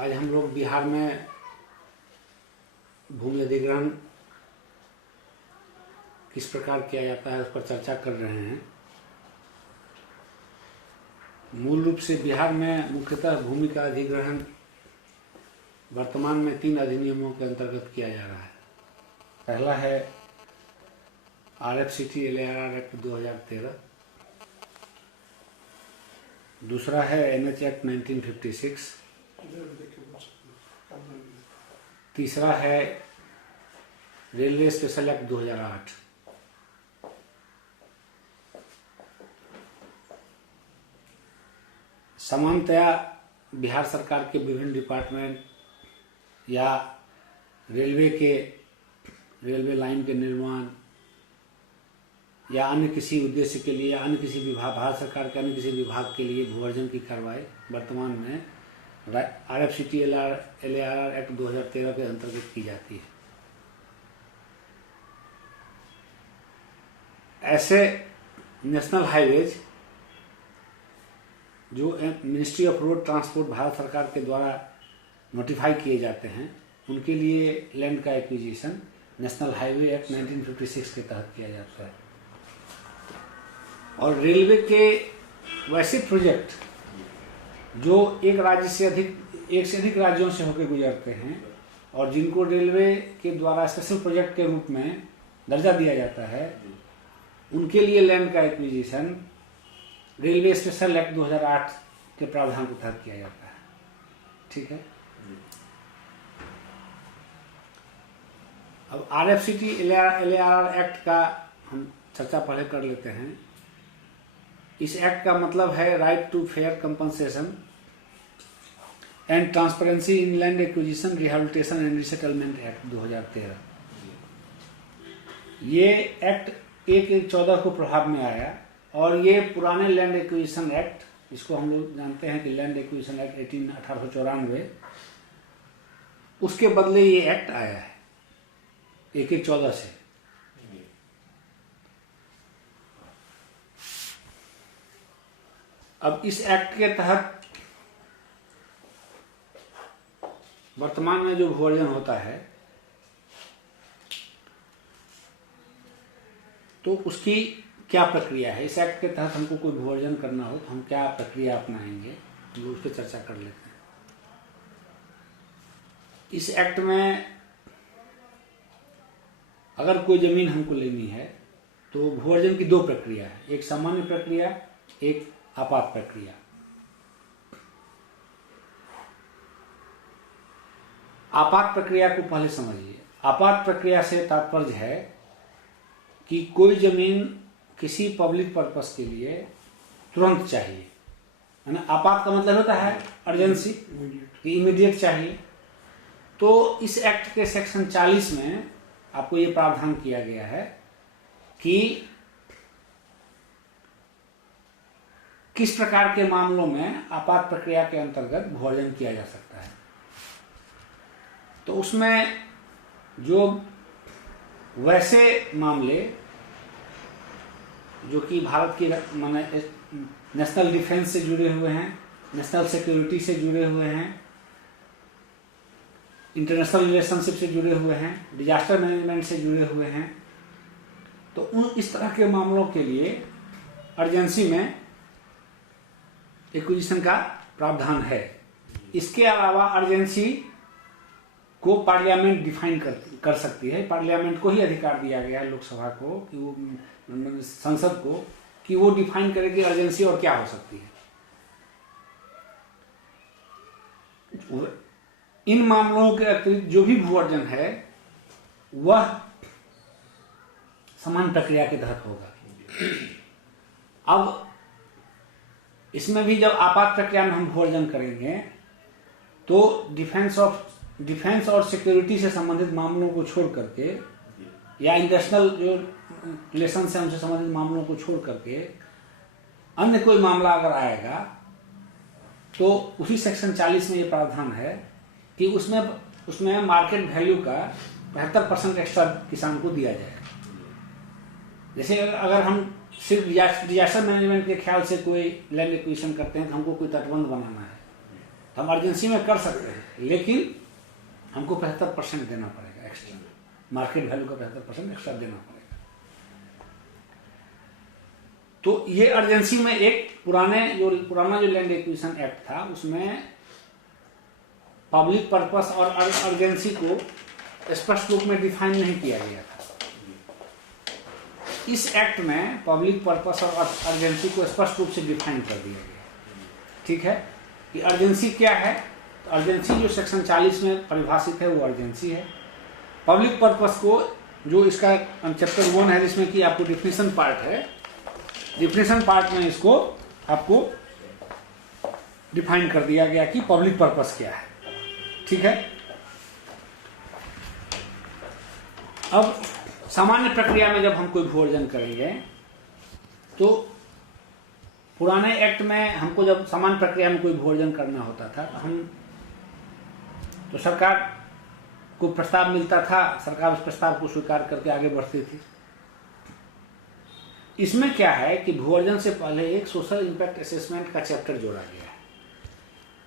आज हम लोग बिहार में भूमि अधिग्रहण किस प्रकार किया जाता है उस पर चर्चा कर रहे हैं। मूल रूप से बिहार में मुख्यतः भूमि का अधिग्रहण वर्तमान में 3 अधिनियमों के अंतर्गत किया जा रहा है। पहला है RFCT LAR एक्ट 2013, दूसरा है NH एक्ट 1956, तीसरा है रेलवे स्पेशल एक्ट 2008। सामान्यतया बिहार सरकार के विभिन्न डिपार्टमेंट या रेलवे लाइन के निर्माण या अन्य किसी उद्देश्य के लिए या अन्य किसी विभाग, भारत सरकार के अन्य किसी विभाग के लिए भू अर्जन की कार्रवाई वर्तमान में RFCT LAR एक्ट 2013 के अंतर्गत की जाती है। ऐसे नेशनल हाईवेज जो ministry of road transport Bharat सरकार के द्वारा नोटिफाई किए जाते हैं, उनके लिए लैंड का एक्विजिशन नेशनल हाईवे एक्ट 1956 के तहत किया जाता है। और रेलवे के वैसे प्रोजेक्ट जो एक से अधिक राज्यों से होकर गुजरते हैं और जिनको रेलवे के द्वारा स्पेशल प्रोजेक्ट के रूप में दर्जा दिया जाता है, उनके लिए लैंड का एक्विजिशन रेलवे स्पेशल एक्ट 2008 के प्रावधान के तहत किया जाता है। ठीक है। अब RFCT LAR एक्ट का हम चर्चा पहले कर लेते हैं। इस एक्ट का मतलब है right to fair compensation and transparency in land acquisition rehabilitation and resettlement act 2013। ये एक्ट 1/1/14 को प्रभाव में आया और ये पुराने लैंड एक्विजिशन एक्ट, इसको हम लोग जानते हैं कि लैंड एक्विजिशन एक्ट 1894, उसके बदले ये एक्ट आया है 1/1/14 से। अब इस एक्ट के तहत वर्तमान में जो भू अर्जन होता है तो उसकी क्या प्रक्रिया है। इस एक्ट के तहत हमको कोई भू अर्जन करना हो तो हम क्या प्रक्रिया अपनाएंगे, हम लोग उस पर चर्चा कर लेते हैं। इस एक्ट में अगर कोई जमीन हमको लेनी है तो भू अर्जन की 2 प्रक्रिया है, एक सामान्य प्रक्रिया, एक आपात प्रक्रिया। आपात प्रक्रिया को पहले समझिए। आपात प्रक्रिया से तात्पर्य है कि कोई जमीन किसी पब्लिक पर्पस के लिए तुरंत चाहिए, है ना। आपात का मतलब होता है अर्जेंसी, इमीडिएट चाहिए। तो इस एक्ट के सेक्शन 40 में आपको ये प्रावधान किया गया है कि किस प्रकार के मामलों में आपात प्रक्रिया के अंतर्गत भू अर्जन किया जा सकता है। तो उसमें जो वैसे मामले जो कि भारत की माने नेशनल डिफेंस से जुड़े हुए हैं, नेशनल सिक्योरिटी से जुड़े हुए हैं, इंटरनेशनल रिलेशनशिप से जुड़े हुए हैं, डिजास्टर मैनेजमेंट से जुड़े हुए हैं, तो इस तरह के मामलों के लिए अर्जेंसी में एक्विजिशन का प्रावधान है। इसके अलावा अर्जेंसी को पार्लियामेंट डिफाइन कर सकती है। पार्लियामेंट को ही अधिकार दिया गया है, लोकसभा को, कि वो संसद को, कि वो डिफाइन करे कि अर्जेंसी और क्या हो सकती है। इन मामलों के अतिरिक्त जो भी भू अर्जन है वह समान प्रक्रिया के तहत होगा। अब इसमें भी जब आपात प्रक्रिया में हम भू अर्जन करेंगे तो डिफेंस और सिक्योरिटी से संबंधित मामलों को छोड़ करके या इंटरनेशनल जो रिलेशन से हमसे संबंधित मामलों को छोड़ करके अन्य कोई मामला अगर आएगा तो उसी सेक्शन 40 में ये प्रावधान है कि उसमें मार्केट वैल्यू का 75% एक्स्ट्रा किसान को दिया जाएगा। जैसे अगर हम सिर्फ डिजास्टर मैनेजमेंट के ख्याल से कोई लैंड एक्विजिशन करते हैं तो हमको कोई तटबंध बनाना है, हम अर्जेंसी में कर सकते हैं, लेकिन हमको 75% देना पड़ेगा एक्स्ट्रा, मार्केट वैल्यू का 75% एक्स्ट्रा देना पड़ेगा। तो ये अर्जेंसी में एक पुराना जो लैंड एक्विजिशन एक्ट था उसमें पब्लिक पर्पस और अर्जेंसी को स्पष्ट रूप में डिफाइन नहीं किया गया था। इस एक्ट में पब्लिक पर्पस और अर्जेंसी को स्पष्ट रूप से डिफाइन कर दिया गया। ठीक है, कि अर्जेंसी क्या है? तो अर्जेंसी जो सेक्शन 40 में परिभाषित है वो अर्जेंसी है। पब्लिक पर्पस को जो इसका चैप्टर 1 है जिसमें कि आपको डिफिनेशन पार्ट है, डिफिनेशन पार्ट में इसको आपको डिफाइन कर दिया गया कि पब्लिक पर्पस क्या है। ठीक है, अब सामान्य प्रक्रिया में जब हम कोई भू अर्जन करेंगे तो पुराने एक्ट में हमको जब सामान्य प्रक्रिया में कोई भू अर्जन करना होता था तो सरकार को प्रस्ताव मिलता था, सरकार उस प्रस्ताव को स्वीकार करके आगे बढ़ती थी। इसमें क्या है कि भू अर्जन से पहले एक सोशल इंपैक्ट असेसमेंट का चैप्टर जोड़ा गया है।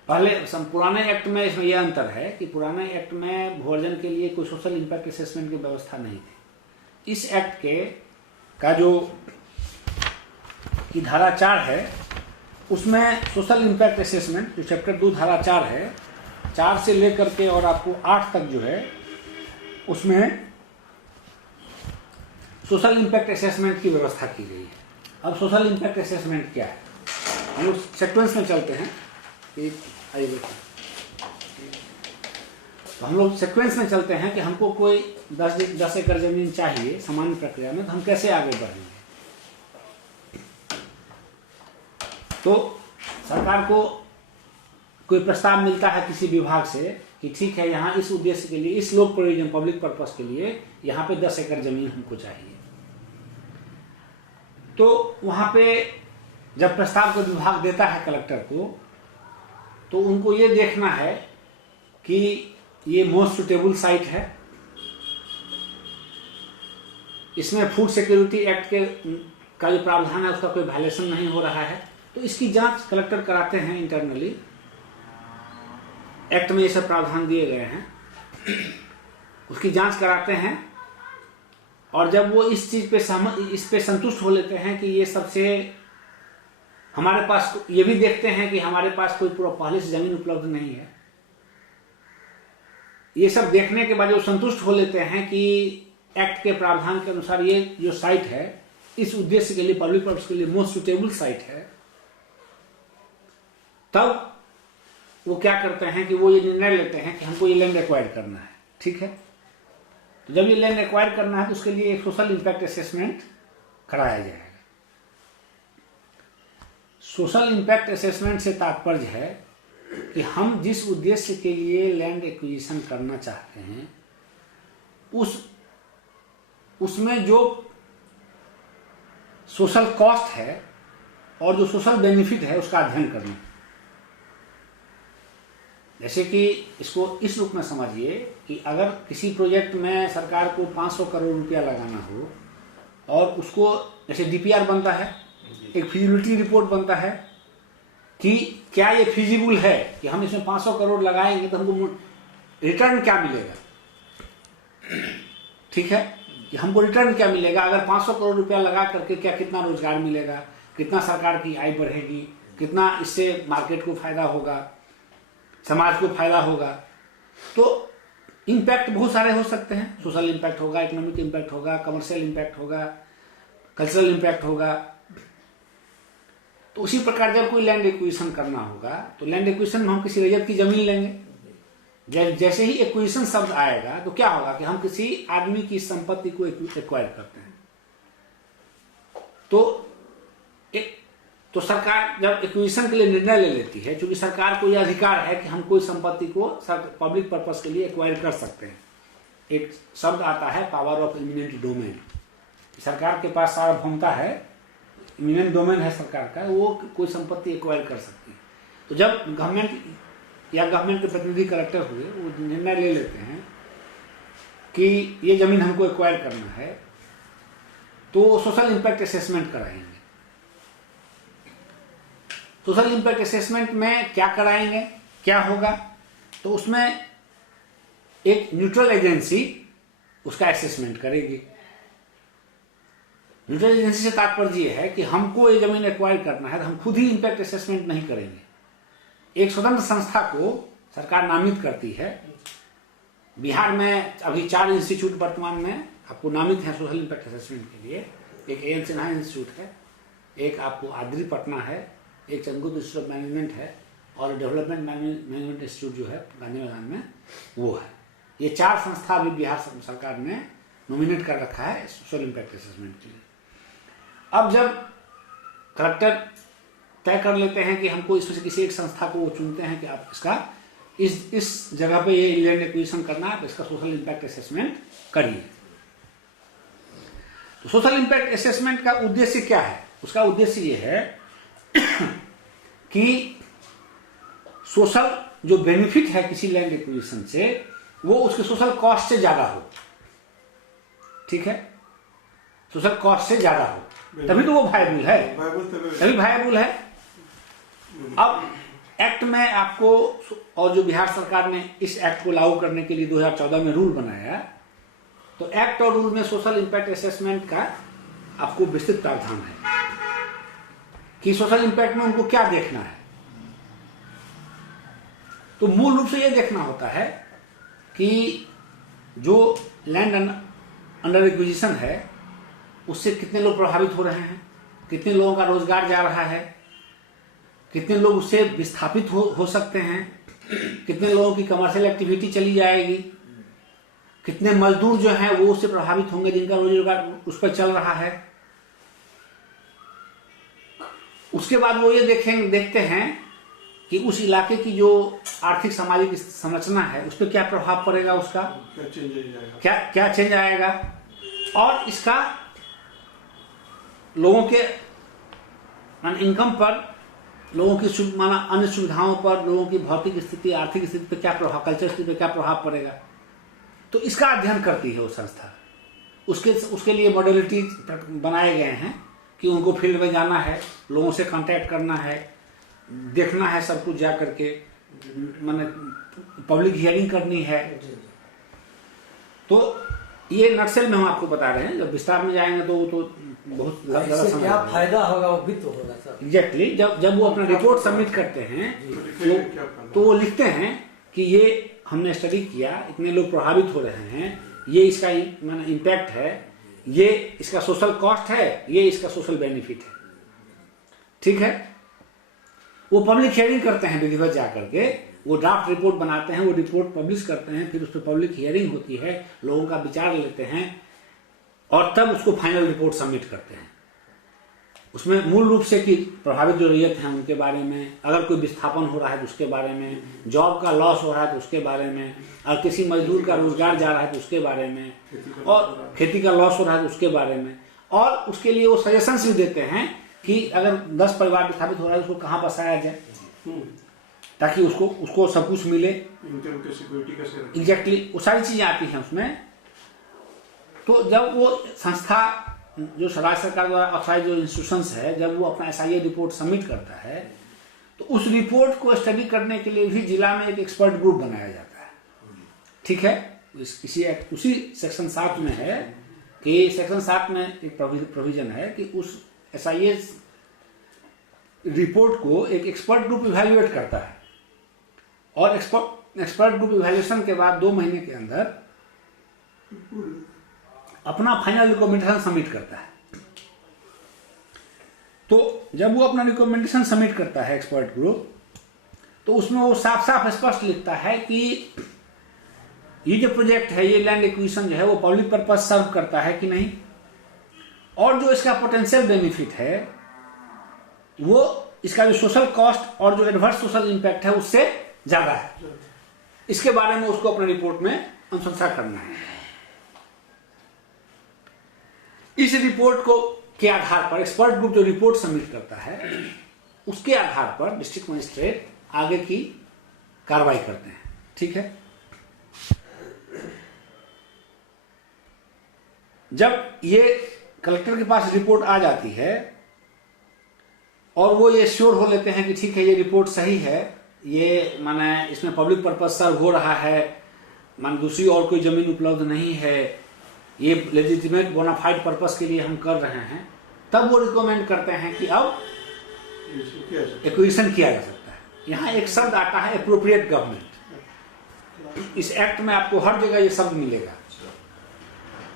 पहले पुराने एक्ट में इसमें यह अंतर है कि पुराने एक्ट में भू अर्जन के लिए कोई सोशल इंपैक्ट असेसमेंट की व्यवस्था नहीं थी। इस एक्ट के का जो की धारा 4 है उसमें सोशल इंपैक्ट असेसमेंट जो चैप्टर 2 धारा 4 है, 4 से लेकर के और आपको 8 तक जो है उसमें सोशल इंपैक्ट असेसमेंट की व्यवस्था की गई है। अब सोशल इंपैक्ट असेसमेंट क्या है, हम लोग सीक्वेंस में चलते हैं। आइए देखिए, तो हम लोग सीक्वेंस में चलते हैं कि हमको कोई 10 एकड़ जमीन चाहिए सामान्य प्रक्रिया में, तो हम कैसे आगे बढ़ेंगे। तो सरकार को कोई प्रस्ताव मिलता है किसी विभाग से कि ठीक है, यहाँ इस उद्देश्य के लिए, इस लोक प्रयोजन पब्लिक पर्पस के लिए यहाँ पे 10 एकड़ जमीन हमको चाहिए। तो वहां पे जब प्रस्ताव को विभाग देता है कलेक्टर को, तो उनको ये देखना है कि ये मोस्ट सुटेबल साइट है, इसमें फूड सिक्योरिटी एक्ट के का जो प्रावधान है उसका कोई वायलेशन नहीं हो रहा है। तो इसकी जांच कलेक्टर कराते हैं इंटरनली, एक्ट में ये सब प्रावधान दिए गए हैं, उसकी जांच कराते हैं। और जब वो इस चीज पे इस पे संतुष्ट हो लेते हैं कि ये सबसे हमारे पास, ये भी देखते हैं कि हमारे पास कोई पूरा पहले से जमीन उपलब्ध नहीं है, ये सब देखने के बाद वो संतुष्ट हो लेते हैं कि एक्ट के प्रावधान के अनुसार ये जो साइट है इस उद्देश्य के लिए, पब्लिक पर्पस के लिए मोस्ट सुटेबल साइट है, तब वो क्या करते हैं कि वो ये निर्णय लेते हैं कि हमको ये लैंड एक्वायर करना है। ठीक है, तो जब ये लैंड एक्वायर करना है तो उसके लिए एक सोशल इंपैक्ट असेसमेंट कराया जाएगा। सोशल इंपैक्ट असेसमेंट से तात्पर्य है कि हम जिस उद्देश्य के लिए लैंड एक्विजिशन करना चाहते हैं उसमें जो सोशल कॉस्ट है और जो सोशल बेनिफिट है उसका अध्ययन करना। जैसे कि इसको इस रूप में समझिए कि अगर किसी प्रोजेक्ट में सरकार को 500 करोड़ रुपया लगाना हो और उसको, जैसे डीपीआर बनता है, एक फिजिबिलिटी रिपोर्ट बनता है कि क्या ये फिजिबल है कि हम इसमें 500 करोड़ लगाएंगे तो हमको रिटर्न क्या मिलेगा। ठीक है, कि हमको रिटर्न क्या मिलेगा, अगर 500 करोड़ रुपया लगा करके क्या कितना रोजगार मिलेगा, कितना सरकार की आय बढ़ेगी, कितना इससे मार्केट को फायदा होगा, समाज को फायदा होगा। तो इम्पैक्ट बहुत सारे हो सकते हैं, सोशल इम्पैक्ट होगा, इकोनॉमिक इम्पैक्ट होगा, कमर्शियल इम्पैक्ट होगा, कल्चरल इम्पैक्ट होगा। तो उसी प्रकार जब कोई लैंड एक्विजिशन करना होगा तो लैंड एक्विजिशन में हम किसी रजत की जमीन लेंगे। जैसे ही एक्विजिशन शब्द आएगा तो क्या होगा कि हम किसी आदमी की संपत्ति को एक्वायर करते हैं। तो सरकार जब एक्विजिशन के लिए निर्णय ले लेती है, क्योंकि सरकार को यह अधिकार है कि हम कोई संपत्ति को पब्लिक पर्पस के लिए एक्वायर कर सकते हैं। एक शब्द आता है पावर ऑफ इमिनेंट डोमेन, सरकार के पास सार्वभौमता है, इमिनेंट डोमेन है सरकार का, वो कोई संपत्ति एक्वायर कर सकती है। तो जब गवर्नमेंट या गवर्नमेंट के प्रतिनिधि कलेक्टर हुए, वो निर्णय ले लेते हैं कि ये जमीन हमको एक्वायर करना है, तो सोशल इंपैक्ट असेसमेंट कराएंगे। सोशल इंपैक्ट असेसमेंट में क्या कराएंगे क्या होगा, तो उसमें एक न्यूट्रल एजेंसी उसका असेसमेंट करेगी। न्यूट्रल एजेंसी से तात्पर्य यह है कि हमको ये जमीन एक्वायर करना है तो हम खुद ही इंपैक्ट असेसमेंट नहीं करेंगे। एक स्वतंत्र संस्था को सरकार नामित करती है। बिहार में अभी 4 इंस्टीट्यूट वर्तमान में आपको नामित है सोशल इंपैक्ट असेसमेंट के लिए। एक A.N. सिन्हा इंस्टीट्यूट है, एक आपको आद्री पटना है, एक चंद्रगुप्त इंस्टीट्यूट ऑफ मैनेजमेंट है, और डेवलपमेंट मैनेजमेंट इंस्टीट्यूट जो है गांधी मैदान में वो है। ये 4 संस्था अभी बिहार सरकार ने नॉमिनेट कर रखा है सोशल इंपैक्ट असेसमेंट के लिए। अब जब कलेक्टर तय कर लेते हैं कि हमको इसमें से किसी एक संस्था को वो चुनते हैं कि आप इसका इस जगह पे ये लैंड एक्विजिशन करना है तो इसका सोशल इंपैक्ट असेसमेंट करिए। तो सोशल इंपैक्ट असेसमेंट का उद्देश्य क्या है? उसका उद्देश्य ये है कि सोशल जो बेनिफिट है किसी लैंड एक्विजिशन से वो उसके सोशल कॉस्ट से ज्यादा हो। ठीक है, सोशल कॉस्ट से ज्यादा हो, तभी तो वो वायबल है, तभी वायबल है। अब एक्ट में आपको, और जो बिहार सरकार ने इस एक्ट को लागू करने के लिए 2014 में रूल बनाया, तो एक्ट और रूल में सोशल इंपैक्ट असेसमेंट का आपको विस्तृत प्रावधान है कि सोशल इंपैक्ट में उनको क्या देखना है। तो मूल रूप से यह देखना होता है कि जो लैंड अंडर एक्विजिशन है उससे कितने लोग प्रभावित हो रहे हैं, कितने लोगों का रोजगार जा रहा है, कितने लोग उससे विस्थापित हो सकते हैं, कितने लोगों की कमर्शियल एक्टिविटी चली जाएगी, कितने मजदूर जो हैं वो उससे प्रभावित होंगे जिनका रोजगार उस पर चल रहा है। उसके बाद वो ये देखते हैं कि उस इलाके की जो आर्थिक सामाजिक संरचना है उस पर क्या प्रभाव पड़ेगा, उसका क्या चेंज आएगा, और इसका लोगों के इनकम पर, लोगों की अन्य सुविधाओं पर, लोगों की भौतिक स्थिति, आर्थिक स्थिति पर क्या प्रभाव, कल्चर स्थिति पर क्या प्रभाव पड़ेगा। तो इसका अध्ययन करती है वो संस्था। उसके लिए मॉडलिटी बनाए गए हैं कि उनको फील्ड में जाना है, लोगों से कांटेक्ट करना है, देखना है सब कुछ, जा करके माने पब्लिक हियरिंग करनी है। तो ये नक्सल में हम आपको बता रहे हैं, जब विस्तार में जाएंगे तो वो तो बहुत ज्यादा समय क्या फायदा होगा वो भी तो होगा सर। एग्जैक्टली, जब वो अपना रिपोर्ट सबमिट करते हैं तो वो लिखते हैं कि ये हमने स्टडी किया, इतने लोग प्रभावित हो रहे हैं, ये इसका माने इम्पैक्ट है, ये इसका सोशल कॉस्ट है, ये इसका सोशल बेनिफिट है। ठीक है, वो पब्लिक हियरिंग करते हैं विधिवत जाकर के, वो ड्राफ्ट रिपोर्ट बनाते हैं, वो रिपोर्ट पब्लिश करते हैं, फिर उस पर पब्लिक हियरिंग होती है, लोगों का विचार लेते हैं और तब उसको फाइनल रिपोर्ट सबमिट करते हैं। उसमें मूल रूप से कि प्रभावित जो रैयत हैं उनके बारे में, अगर कोई विस्थापन हो रहा है तो उसके बारे में, जॉब का लॉस हो रहा है तो उसके बारे में, और किसी मजदूर का रोजगार जा रहा है तो उसके बारे में, और खेती का लॉस हो रहा है तो उसके बारे में। और उसके लिए वो सजेशंस भी देते हैं कि अगर 10 परिवार विस्थापित हो रहा है उसको कहाँ बसाया जाए ताकि उसको सब कुछ मिले। एग्जैक्टली, वो सारी चीजें आती हैं उसमें। तो जब वो संस्था जो राज्य सरकार द्वारा ऑथराइज्ड जो इंस्टीट्यूशंस है, जब वो अपना SIA रिपोर्ट सबमिट करता है तो उस रिपोर्ट को स्टडी करने के लिए भी जिला में एक एक्सपर्ट ग्रुप बनाया जाता है। ठीक है, उसी सेक्शन 7 में है कि सेक्शन 7 में एक प्रोविजन है कि उस SIA रिपोर्ट को एक एक्सपर्ट ग्रुप इवैल्यूएट करता है, और एक्सपर्ट ग्रुप इवैल्यूएशन के बाद 2 महीने के अंदर अपना फाइनल रिकमेंडेशन सबमिट करता है। तो जब वो अपना रिकमेंडेशन सबमिट करता है एक्सपर्ट ग्रुप, तो उसमें वो साफ साफ स्पष्ट लिखता है कि ये जो प्रोजेक्ट है, ये लैंड एक्विजिशन जो है वो पब्लिक पर्पज सर्व करता है कि नहीं, और जो इसका पोटेंशियल बेनिफिट है वो इसका जो सोशल कॉस्ट और जो एडवर्स सोशल इंपैक्ट है उससे ज्यादा है। इसके बारे में उसको अपने रिपोर्ट में अनुशंसा करना है। इस रिपोर्ट को के आधार पर एक्सपर्ट ग्रुप जो रिपोर्ट सबमिट करता है उसके आधार पर डिस्ट्रिक्ट मजिस्ट्रेट आगे की कार्रवाई करते हैं। ठीक है, जब ये कलेक्टर के पास रिपोर्ट आ जाती है और वो ये श्योर हो लेते हैं कि ठीक है ये रिपोर्ट सही है, ये माने इसमें पब्लिक पर्पज सर्व हो रहा है, मान दूसरी और कोई जमीन उपलब्ध नहीं है, ये लेजिटिमेट बोनाफाइड पर्पस के लिए हम कर रहे हैं, तब वो रिकमेंड करते हैं कि अब एक्विजिशन किया जा सकता है। यहाँ एक शब्द आता है एप्रोप्रिएट गवर्नमेंट, इस एक्ट में आपको हर जगह ये शब्द मिलेगा।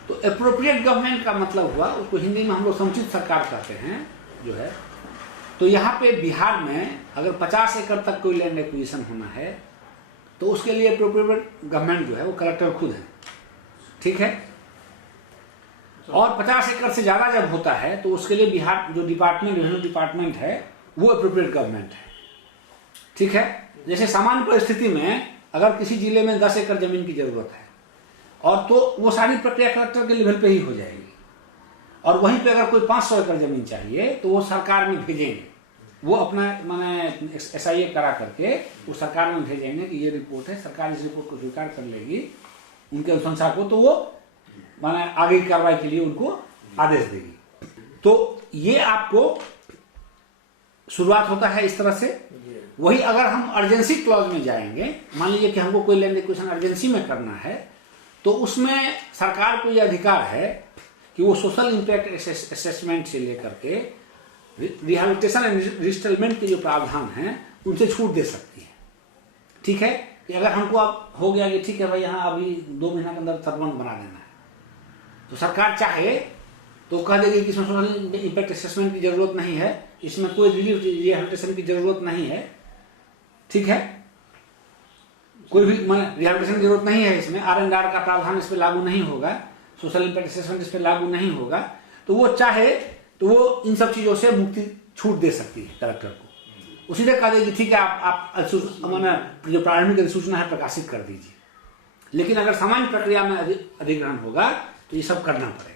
तो एप्रोप्रिएट गवर्नमेंट का मतलब हुआ, उसको हिंदी में हम लोग समुचित सरकार कहते हैं जो है। तो यहाँ पे बिहार में अगर 50 एकड़ तक कोई लैंड एक्विजिशन होना है तो उसके लिए एप्रोप्रिएट गवर्नमेंट जो है वो कलेक्टर खुद है, ठीक है। और 50 एकड़ से ज्यादा जब होता है तो उसके लिए बिहार जो डिपार्टमेंट, रेवेन्यू डिपार्टमेंट है, वो एप्रोप्रिएट गवर्नमेंट है, ठीक है। जैसे सामान्य परिस्थिति में अगर किसी जिले में 10 एकड़ जमीन की जरूरत है और तो वो सारी प्रक्रिया कलेक्टर के लेवल पे ही हो जाएगी, और वहीं पे अगर कोई 500 एकड़ जमीन चाहिए तो वो सरकार में भेजेंगे, वो अपना माने SIA करा करके वो सरकार में भेजेंगे कि ये रिपोर्ट है, सरकार इस रिपोर्ट को स्वीकार कर लेगी उनके अनुशंसा को, तो वो माने आगे की कार्रवाई के लिए उनको आदेश देगी। तो ये आपको शुरुआत होता है इस तरह से। वही अगर हम अर्जेंसी क्लॉज में जाएंगे, मान लीजिए कि हमको कोई लैंड एक्विजिशन अर्जेंसी में करना है, तो उसमें सरकार को यह अधिकार है कि वो सोशल इंपैक्ट असेसमेंट से लेकर के रिहेबिलिटेशन एंड रिसेटलमेंट के जो प्रावधान हैं उनसे छूट दे सकती है, ठीक है। कि अगर हमको अब हो गया कि ठीक है भाई यहाँ अभी 2 महीना के अंदर तटबंध बना देना है, तो सरकार चाहे तो कह देगी कि इसमें सोशल इंपैक्ट असेसमेंट की जरूरत नहीं है, इसमें कोई रिहेबिलिटेशन की जरूरत नहीं है, ठीक है, कोई भी रिहेबिलिटेशन की जरूरत नहीं है, इसमें R&R का प्रावधान इस पर लागू नहीं होगा, सोशल इंपैक्ट असेसमेंट इस पर लागू नहीं होगा, तो वो चाहे तो वो इन सब चीजों से मुक्ति छूट दे सकती है कलेक्टर को। उसी तरह कह देगी ठीक है आप जो प्रारंभिक अधिसूचना है प्रकाशित कर दीजिए, लेकिन अगर सामान्य प्रक्रिया में अधिग्रहण होगा तो ये सब करना पड़ेगा।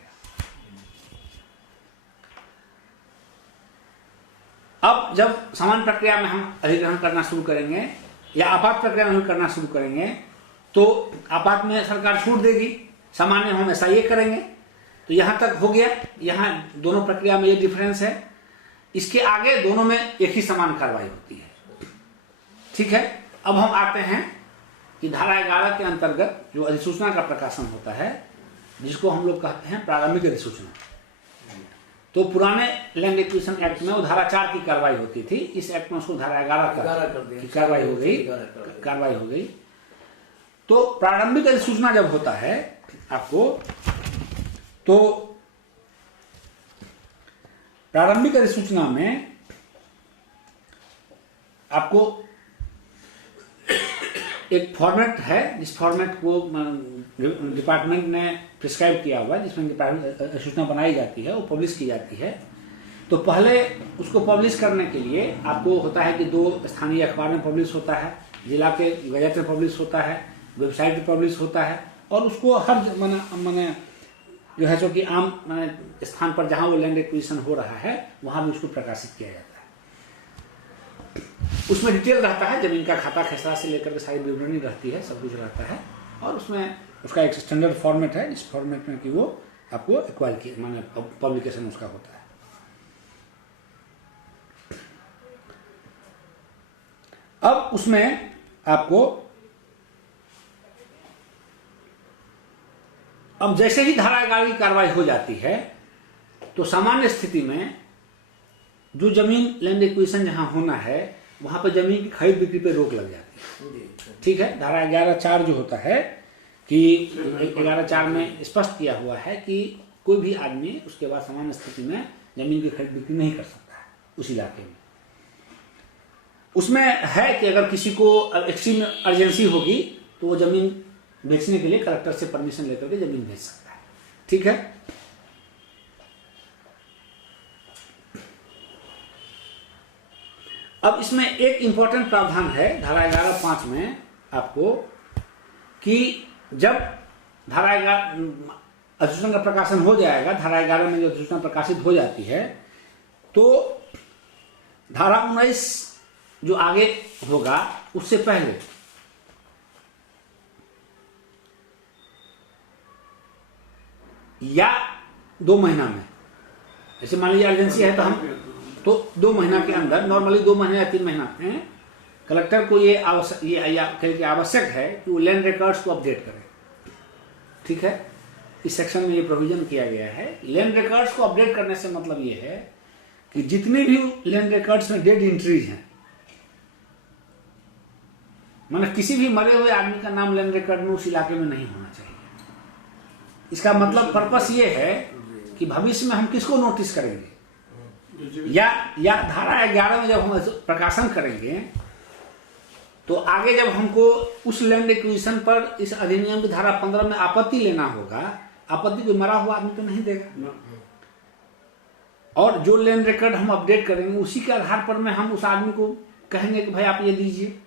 अब जब सामान्य प्रक्रिया में हम अधिग्रहण करना शुरू करेंगे या आपात प्रक्रिया में करना शुरू करेंगे, तो आपात में सरकार छूट देगी, सामान्य में हम SIA करेंगे। तो यहां तक हो गया, यहां दोनों प्रक्रिया में ये डिफरेंस है। इसके आगे दोनों में एक ही समान कार्रवाई होती है, ठीक है। अब हम आते हैं कि धारा 11 के अंतर्गत जो अधिसूचना का प्रकाशन होता है, जिसको हम लोग कहते हैं प्रारंभिक अधिसूचना। तो पुराने लैंड एक्विजिशन एक्ट में वो धारा 4 की कार्रवाई होती थी, इस एक्ट में उसको धारा 11 की कार्रवाई हो गई। तो प्रारंभिक अधिसूचना जब होता है आपको, तो प्रारंभिक अधिसूचना में आपको एक फॉर्मेट है, जिस फॉर्मेट को डिपार्टमेंट ने प्रिस्क्राइब किया हुआ है, जिसमें प्रारंभिक अधिसूचना बनाई जाती है, वो पब्लिश की जाती है। तो पहले उसको पब्लिश करने के लिए आपको होता है कि 2 स्थानीय अखबार में पब्लिश होता है, जिला के गजट में पब्लिश होता है, वेबसाइट पे पब्लिश होता है, और उसको हर माने जो है सो कि आम स्थान पर जहां वो लैंड एक्विजिशन हो रहा है वहां भी उसको प्रकाशित किया जाता है। उसमें डिटेल रहता है, जमीन का खाता खसरा से लेकर के सारी विवरणी रहती है, सब कुछ रहता है, और उसमें उसका एक स्टैंडर्ड फॉर्मेट है, इस फॉर्मेट में कि वो आपको एक्वायर की माने पब्लिकेशन उसका होता है। अब उसमें आपको अब जैसे ही धारा 11 की कार्रवाई हो जाती है, तो सामान्य स्थिति में जो जमीन लैंड एक्विजिशन जहां होना है वहां पर जमीन की खरीद बिक्री पे रोक लग जाती है, ठीक है। धारा 11(4) जो होता है कि 11(4) में स्पष्ट किया हुआ है कि कोई भी आदमी उसके बाद सामान्य स्थिति में जमीन की खरीद बिक्री नहीं कर सकता है उस इलाके में। उसमें है कि अगर किसी को एक्सट्रीम अर्जेंसी होगी तो वो जमीन बेचने के लिए कलेक्टर से परमिशन लेकर के जमीन बेच सकता है, ठीक है। अब इसमें एक इंपॉर्टेंट प्रावधान है धारा 11(5) में आपको, कि जब धारा 11 अधिसूचना का प्रकाशन हो जाएगा, धारा 11 में जो अधिसूचना प्रकाशित हो जाती है, तो धारा 19 जो आगे होगा उससे पहले या 2 महीना में, जैसे मान लीजिए अर्जेंसी है तो हम तो 2 महीना के अंदर, नॉर्मली 2 महीने या 3 महीना में कलेक्टर को ये आवश्यक है कि वो लैंड रिकॉर्ड्स को अपडेट करे। ठीक है, इस सेक्शन में ये प्रोविजन किया गया है। लैंड रिकॉर्ड्स को अपडेट करने से मतलब ये है कि जितने भी लैंड रिकॉर्ड्स में डेड एंट्रीज हैं, मतलब किसी भी मरे हुए आदमी का नाम लैंड रिकॉर्ड में उस इलाके में नहीं होना चाहिए। इसका मतलब पर्पस ये है कि भविष्य में हम किसको नोटिस करेंगे, या धारा 11 में जब हम प्रकाशन करेंगे तो आगे जब हमको उस लैंड एक्विजिशन पर इस अधिनियम की धारा 15 में आपत्ति लेना होगा, आपत्ति कोई मरा हुआ आदमी तो नहीं देगा। और जो लैंड रिकॉर्ड हम अपडेट करेंगे उसी के आधार पर में हम उस आदमी को कहेंगे कि भाई आप ये दीजिए।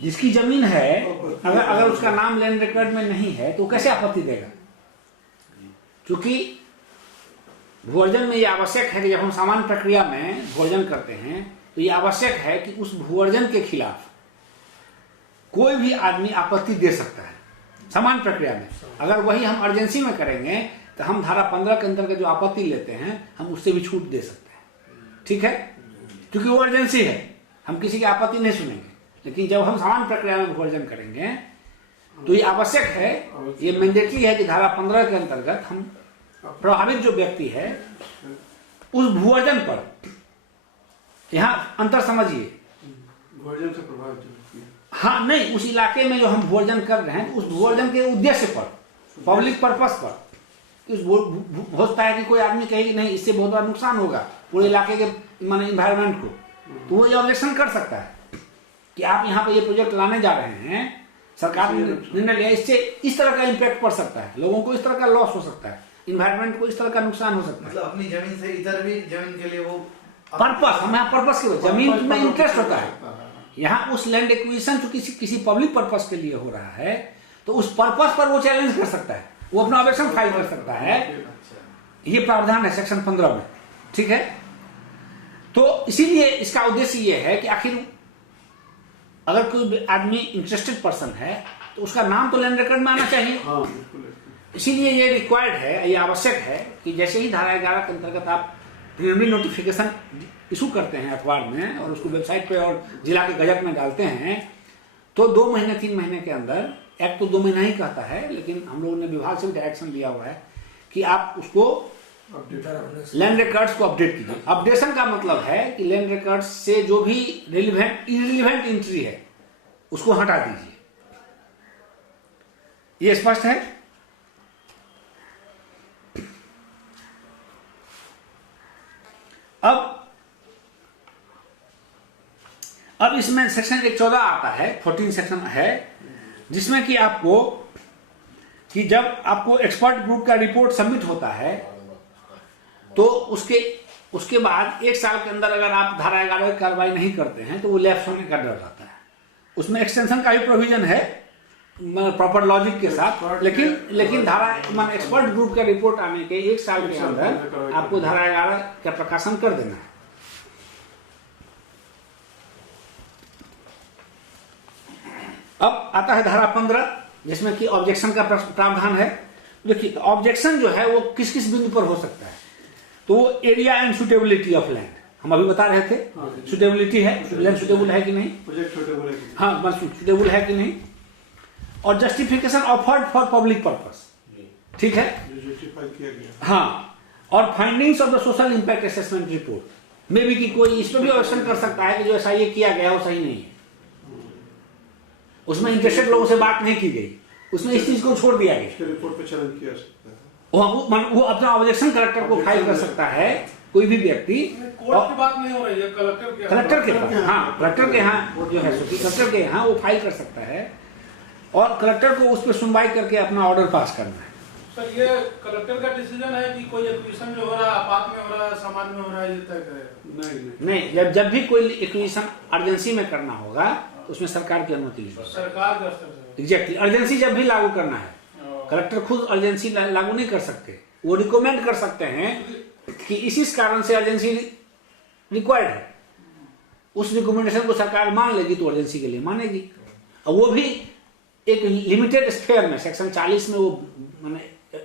जिसकी जमीन है अगर उसका नाम लैंड रिकॉर्ड में नहीं है तो कैसे आपत्ति देगा? क्योंकि भूअर्जन में ये आवश्यक है कि जब हम सामान्य प्रक्रिया में भूअर्जन करते हैं तो ये आवश्यक है कि उस भूअर्जन के खिलाफ कोई भी आदमी आपत्ति दे सकता है सामान्य प्रक्रिया में। अगर वही हम अर्जेंसी में करेंगे तो हम धारा 15 के अंतर्गत जो आपत्ति लेते हैं हम उससे भी छूट दे सकते हैं। ठीक है, क्योंकि वो अर्जेंसी है, हम किसी की आपत्ति नहीं सुनेंगे। लेकिन जब हम सामान्य प्रक्रिया में भूअर्जन करेंगे तो ये आवश्यक है, ये मैंडेटरी है कि धारा 15 के अंतर्गत हम प्रभावित जो व्यक्ति है उस भूअर्जन पर, यहाँ अंतर समझिए, भूअर्जन से प्रभावित व्यक्ति, हाँ नहीं, उस इलाके में जो हम भूअर्जन कर रहे हैं उस भूअर्जन के उद्देश्य पर, पब्लिक पर्पस पर, हो सकता है कि कोई आदमी कहे कि नहीं इससे बहुत बड़ा नुकसान होगा पूरे इलाके के माने इन्वायरमेंट को, तो वो ये ऑब्जेक्शन कर सकता है कि आप यहाँ पे ये प्रोजेक्ट लाने जा रहे हैं, सरकार ने निर्णय लिया, इससे इस तरह का इम्पैक्ट पड़ सकता है, लोगों को इस तरह का लॉस हो सकता है, इन्वायरमेंट को इस तरह का नुकसान हो सकता है। मतलब अपनी जमीन से इधर भी जमीन के लिए वो पर्पस, हम यहाँ पर्पस की जमीन में इंटरेस्ट होता है, यहाँ उस लैंड एक्विजिशन जो किसी पब्लिक पर्पस के लिए हो रहा है तो उस पर्पस पर वो चैलेंज कर सकता है, वो अपना ऑब्जेक्शन फाइल कर सकता है। ये प्रावधान है सेक्शन 15 में। ठीक है, तो इसीलिए इसका उद्देश्य ये है कि आखिर अगर कोई आदमी इंटरेस्टेड पर्सन है तो उसका नाम तो लैंड रिकॉर्ड में आना चाहिए। इसीलिए ये रिक्वायर्ड है, ये आवश्यक है कि जैसे ही धारा 11 के अंतर्गत आप प्रीलिमिनरी नोटिफिकेशन इशू करते हैं अखबार में और उसको वेबसाइट पे और जिला के गजट में डालते हैं तो 2 महीने 3 महीने के अंदर, एक्ट तो 2 महीना ही कहता है लेकिन हम लोगों ने विभाग से भी डायरेक्शन दिया हुआ है कि आप उसको लैंड रिकॉर्ड्स को अपडेट कीजिए। अपडेशन का मतलब है कि लैंड रिकॉर्ड्स से जो भी इररिलेवेंट एंट्री है उसको हटा दीजिए। ये स्पष्ट है? अब इसमें सेक्शन 114 आता है, 14 सेक्शन है, जिसमें कि आपको कि जब आपको एक्सपर्ट ग्रुप का रिपोर्ट सबमिट होता है तो उसके बाद 1 साल के अंदर अगर आप धारा 11 की कार्रवाई नहीं करते हैं तो वो लैप्स होने का डर रहता है। उसमें एक्सटेंशन का भी प्रोविजन है प्रॉपर लॉजिक के साथ, लेकिन धारा एक्सपर्ट ग्रुप का रिपोर्ट आने के 1 साल के अंदर आपको धारा 11 का प्रकाशन कर देना है। अब आता है धारा 15 जिसमें कि ऑब्जेक्शन का प्रावधान है। देखिए ऑब्जेक्शन जो है वो किस किस बिंदु पर हो सकता है, तो वो area and suitability of land हम अभी बता रहे थे, सुटेबिलिटी है, लैंड सुटेबल है कि नहीं, हाँ सुटेबल है कि नहीं, और justification offered for public purpose, ठीक है, हाँ, और findings of the social impact assessment report में भी कि कोई इस पर भी ऑब्जेक्शन कर सकता है कि जो ऐसा ये किया गया वो सही नहीं है, उसमें इंटरेस्टेड लोगों से बात नहीं की गई, उसमें इस चीज को छोड़ दिया गया, रिपोर्ट पे चैलेंज किया सकता है, वो अपना ऑब्जेक्शन कलेक्टर को फाइल कर सकता है, कोई भी व्यक्ति। कोर्ट की बात नहीं हो रही है, कलेक्टर के पास, हाँ कलेक्टर के यहाँ जो है कलेक्टर के यहाँ वो फाइल कर सकता है और कलेक्टर को उस पर सुनवाई करके अपना ऑर्डर पास करना है। सर ये कलेक्टर का डिसीजन है कि कोई एक्विजिशन जो हो रहा है आपात में हो रहा है, सामान्य में हो रहा है, ये तय करेगा? नहीं, जब भी कोई एक्विजिशन अर्जेंसी में करना होगा उसमें सरकार की अनुमति लीजिए, सरकार का स्तर से एग्जैक्टली अर्जेंसी जब भी लागू करना है, कलेक्टर खुद अर्जेंसी लागू नहीं कर सकते, वो रिकमेंड कर सकते हैं कि इस कारण से अर्जेंसी रिक्वायर्ड है, उस रिकमेंडेशन को सरकार मान लेगी तो अर्जेंसी के लिए मानेगी, और वो भी एक लिमिटेड स्फेयर में। सेक्शन 40 में वो मैंने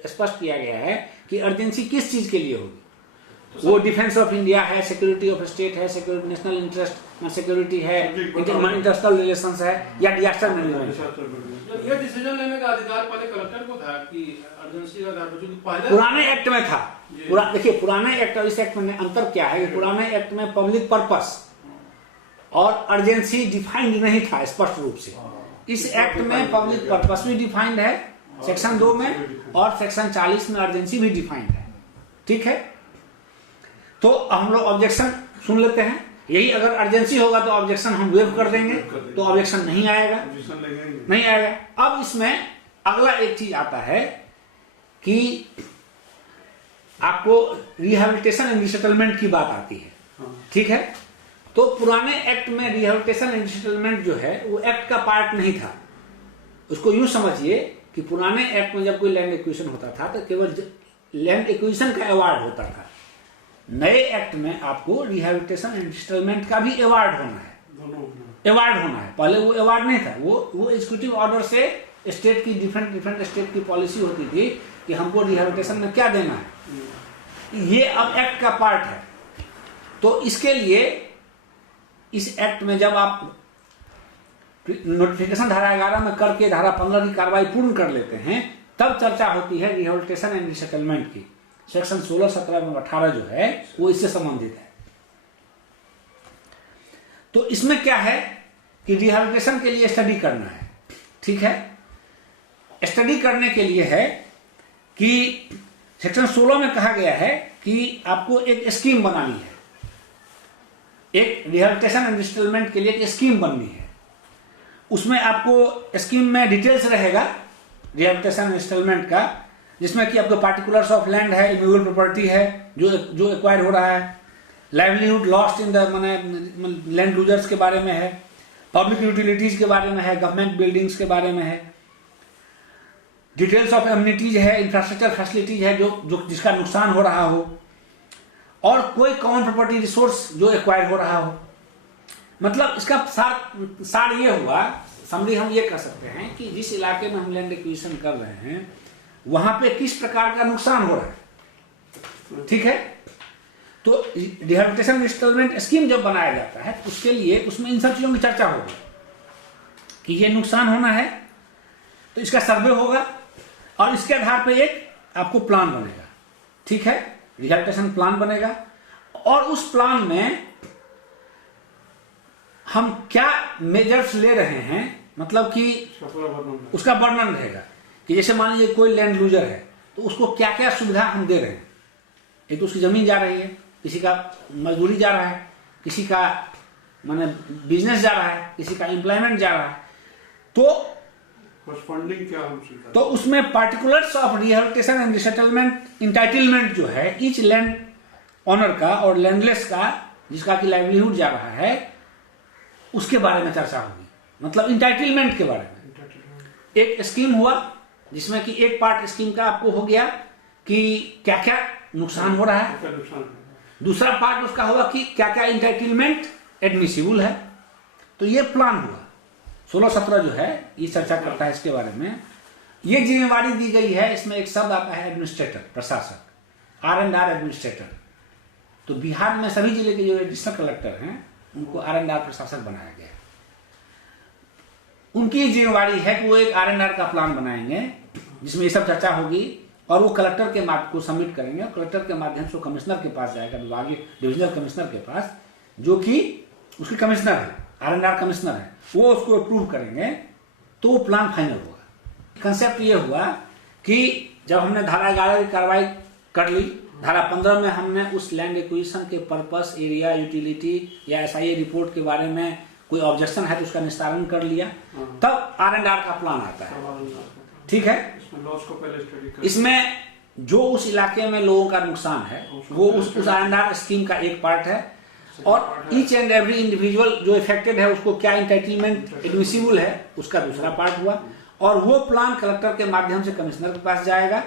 स्पष्ट किया गया है कि अर्जेंसी किस चीज के लिए होगी, वो डिफेंस ऑफ इंडिया है, सिक्योरिटी ऑफ स्टेट है, सिक्योरिटी नेशनल इंटरेस्ट सिक्योरिटी है, इंटरनेशनल रिलेशंस है, या डिजास्टर मैनेजमेंट। ये डिसीजन लेने का अधिकार पहले कलेक्टर को था कि अर्जेंसी का आधार पर, जो पहले पुराने एक्ट में था। देखिए पुराने एक्ट और इस एक्ट में अंतर क्या है, पुराने एक्ट में पब्लिक पर्पस और अर्जेंसी डिफाइंड नहीं था स्पष्ट रूप से। इस एक्ट में पब्लिक पर्पस भी डिफाइंड है सेक्शन 2 में, और सेक्शन 40 में अर्जेंसी भी डिफाइंड है। ठीक है, तो हम लोग ऑब्जेक्शन सुन लेते हैं। यही अगर अर्जेंसी होगा तो ऑब्जेक्शन हम वेव कर देंगे, तो ऑब्जेक्शन नहीं आएगा, नहीं आएगा। अब इसमें अगला एक चीज आता है कि आपको रिहेबिलिटेशन एंड रिसेटलमेंट की बात आती है। ठीक है, तो पुराने एक्ट में रिहेबिलिटेशन एंड रिसेटलमेंट जो है वो एक्ट का पार्ट नहीं था। उसको यूं समझिए कि पुराने एक्ट में जब कोई लैंड एक्विजिशन होता था तो केवल लैंड एक्विजिशन का अवार्ड होता था। नए एक्ट में आपको रिहेबिलिटेशन एंड रिसेटलमेंट का भी अवार्ड होना है, अवार्ड होना है। पहले वो अवार्ड नहीं था, वो एग्जीक्यूटिव ऑर्डर से स्टेट की डिफरेंट स्टेट की पॉलिसी होती थी कि हमको रिहेबिलिटेशन में क्या देना है। ये अब एक्ट का पार्ट है। तो इसके लिए इस एक्ट में जब आप नोटिफिकेशन धारा 11 में करके धारा 15 की कार्रवाई पूर्ण कर लेते हैं, तब चर्चा होती है रिहेबिलिटेशन एंड रिसेटलमेंट की। सेक्शन 16, 17 और 18 जो है वो इससे संबंधित है। तो इसमें क्या है कि रिहेबिलिटेशन के लिए स्टडी करना है। ठीक है, स्टडी करने के लिए है कि सेक्शन 16 में कहा गया है कि आपको एक स्कीम बनानी है, एक रिहेबिलिटेशन एंड रिसेटलमेंट के लिए एक स्कीम बननी है। उसमें आपको स्कीम में डिटेल्स रहेगा रिहेबिलिटेशन एंड रिसेटलमेंट का, जिसमें कि आपको पार्टिकुलर्स ऑफ लैंड है, इमूवेबल प्रॉपर्टी है जो एक्वायर हो रहा है, लाइवलीहुड लॉस्ट इन द माने लैंड लूजर्स के बारे में है, पब्लिक यूटिलिटीज के बारे में है, गवर्नमेंट बिल्डिंग्स के बारे में है, डिटेल्स ऑफ एमिनिटीज है, इंफ्रास्ट्रक्चर फैसिलिटीज है जो जिसका नुकसान हो रहा हो, और कोई कॉमन प्रॉपर्टी रिसोर्स जो एक्वायर हो रहा हो। मतलब इसका सार ये हुआ, समरी हम ये कह सकते हैं कि जिस इलाके में हम लैंड एक्विजिशन कर रहे हैं वहां पे किस प्रकार का नुकसान हो रहा है। ठीक है, तो रिहेबिलिटेशन रिसेटलमेंट स्कीम जब बनाया जाता है उसके लिए उसमें इन सब चीजों की चर्चा होगी कि ये नुकसान होना है, तो इसका सर्वे होगा और इसके आधार पर एक आपको प्लान बनेगा। ठीक है, रिहेबिलिटेशन प्लान बनेगा, और उस प्लान में हम क्या मेजर्स ले रहे हैं, मतलब कि उसका वर्णन रहेगा कि जैसे मान लीजिए कोई लैंड लूजर है तो उसको क्या क्या सुविधा हम दे रहे हैं। एक तो उसकी जमीन जा रही है, किसी का मजदूरी जा रहा है, किसी का माने बिजनेस जा रहा है, किसी का एम्प्लॉयमेंट जा रहा है, तो फंडिंग क्या हम स्वीकार, तो उसमें particulars of rehabilitation and resettlement entitlement जो है ईच लैंड ऑनर का और लैंडलेस का जिसका की लाइवलीहुड जा रहा है उसके बारे में चर्चा होगी। मतलब इंटाइटलमेंट के बारे में एक स्कीम हुआ जिसमें कि एक पार्ट स्कीम का आपको हो गया कि क्या क्या नुकसान हो रहा है, दूसरा पार्ट उसका हुआ कि क्या क्या इंटाइटलमेंट एडमिसिबल है। तो ये प्लान हुआ। 16-17 जो है ये चर्चा करता है इसके बारे में। ये जिम्मेवारी दी गई है, इसमें एक शब्द आता है एडमिनिस्ट्रेटर, प्रशासक, R&R एडमिनिस्ट्रेटर। तो बिहार में सभी जिले के जो एडिशनल कलेक्टर हैं उनको R&R प्रशासक बनाया गया है। उनकी जिम्मेवारी है कि वो एक R&R का प्लान बनाएंगे जिसमें ये सब चर्चा होगी और वो कलेक्टर के माध्यम को सबमिट करेंगे और कलेक्टर के माध्यम से कमिश्नर के पास जाएगा, विभागीय डिविजनल कमिश्नर के पास, जो कि उसके कमिश्नर है, R&R कमिश्नर है, वो उसको अप्रूव करेंगे तो वो प्लान फाइनल होगा। कंसेप्ट ये हुआ कि जब हमने धारा 11 की कार्रवाई कर ली, धारा 15 में हमने उस लैंड एक्विजिशन के पर्पस, एरिया, यूटिलिटी या SIA रिपोर्ट के बारे में कोई ऑब्जेक्शन है तो उसका निस्तारण कर लिया, तब R&R का प्लान आता है। ठीक है, इसमें जो उस इलाके में लोगों का नुकसान है वो उस R&R स्कीम का एक पार्ट है और ईच एंड एवरी इंडिविजुअल जो इफेक्टेड है उसको क्या इंटाइटलमेंट एडमिसिबल है उसका दूसरा पार्ट हुआ। और वो प्लान कलेक्टर के माध्यम से कमिश्नर के पास जाएगा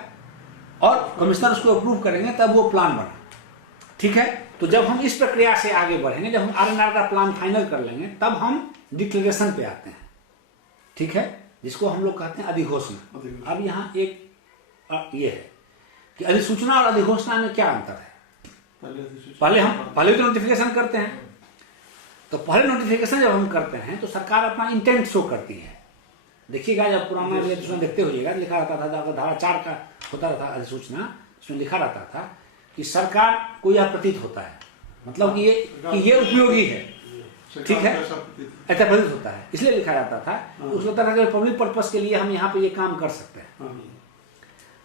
और कमिश्नर उसको अप्रूव करेंगे, तब वो प्लान बना। ठीक है, तो जब हम इस प्रक्रिया से आगे बढ़ेंगे, जब हम R&R का प्लान फाइनल कर लेंगे, तब हम डिक्लेरेशन पे आते हैं। ठीक है, जिसको हम लोग कहते हैं अधिघोषणा। अब यहाँ एक ये है कि अधिसूचना और अधिघोषणा में क्या अंतर है। पहले तो नोटिफिकेशन करते हैं। तो पहले नोटिफिकेशन जब हम करते हैं तो सरकार अपना इंटेंट शो करती है। देखिएगा जब पुराना रेजोल्यूशन देखते होइएगा, लिखा रहता था, अगर धारा 4 का होता था अधिसूचना, उसमें लिखा रहता था कि सरकार को यह प्रतीत होता है, मतलब कि ये उपयोगी है, ठीक है, ऐसा प्रतीत होता है, इसलिए लिखा जाता था। उसको लगता था कि पब्लिक पर्पस के लिए हम यहाँ पे ये काम कर सकते हैं।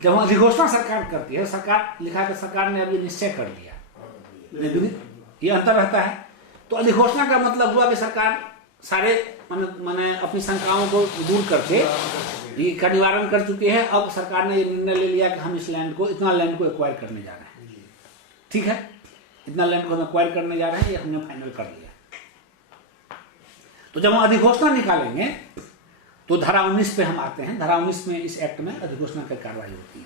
जब हम अधिघोषणा सरकार करती है, सरकार लिखा था सरकार ने अब ये निश्चय कर लिया, ये अंतर रहता है। तो अधिघोषणा का मतलब हुआ कि सरकार सारे माने अपनी शंकाओं को दूर करके इसका निवारण कर चुके हैं। अब सरकार ने ये निर्णय ले लिया कि हम इस लैंड को, इतना लैंड को एक्वायर करने जा रहे हैं, ठीक है, इतना लैंड को हम एक्वायर करने जा रहे हैं, ये हमने फाइनल कर लिया। तो जब हम अधिघोषणा निकालेंगे तो धारा 19 पे हम आते हैं। धारा 19 में इस एक्ट में अधिघोषणा की कार्रवाई होती है।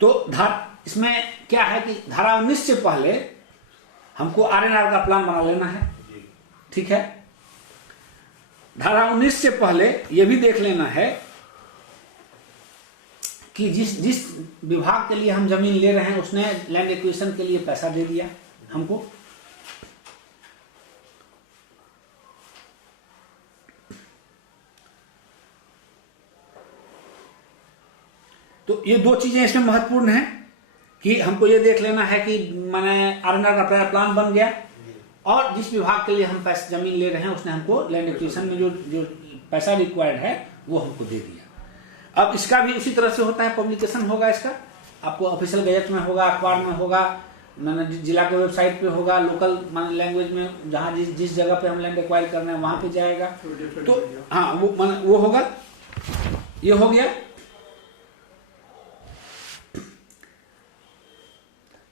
तो इसमें क्या है कि धारा 19 से पहले हमको आरएनआर का प्लान बना लेना है, ठीक है। धारा 19 से पहले यह भी देख लेना है कि जिस विभाग के लिए हम जमीन ले रहे हैं उसने लैंड एक्विजिशन के लिए पैसा दे दिया हमको। तो ये दो चीजें इसमें महत्वपूर्ण हैं कि हमको ये देख लेना है कि माने आरएनआर का प्लान बन गया और जिस विभाग के लिए हम पैसा जमीन ले रहे हैं उसने हमको लैंड एक्विजिशन में जो पैसा रिक्वायर्ड है वो हमको दे दिया। अब इसका भी उसी तरह से होता है, पब्लिकेशन होगा इसका, आपको ऑफिशियल गैजेट में होगा, अखबार में होगा, मैंने जिला के वेबसाइट पे होगा, लोकल माने लैंग्वेज में जहाँ जिस जगह पे हम लैंड एक्वायर करना है वहां पे जाएगा। तो हाँ वो होगा, ये हो गया।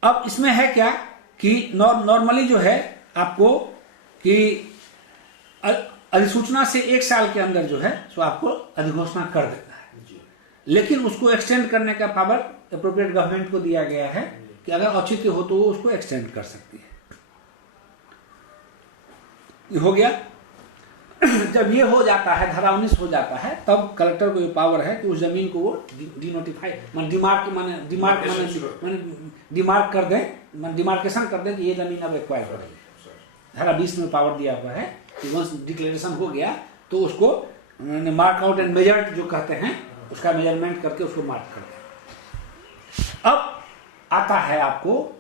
अब इसमें है क्या कि नॉर्मली जो है आपको कि अधिसूचना से 1 साल के अंदर जो है सो आपको अधिघोषणा कर देता है, लेकिन उसको एक्सटेंड करने का पावर एप्रोप्रिएट गवर्नमेंट को दिया गया है कि अगर औचित्य हो तो वो उसको एक्सटेंड कर सकती है। ये हो गया। जब ये हो जाता है, धारा 19 हो जाता है, तब कलेक्टर को ये पावर है कि उस जमीन को वो डिनोटिफाई डिमार्क कर दे, डिमार्केशन कर दे कि ये जमीन अब एक्वायर हो रही है। धारा 20 में पावर दिया हुआ है कि वंस डिक्लेरेशन हो गया तो उसको मार्क आउट एंड मेजर जो कहते हैं उसका मेजरमेंट करके उसको मार्क कर दे। अब आता है आपको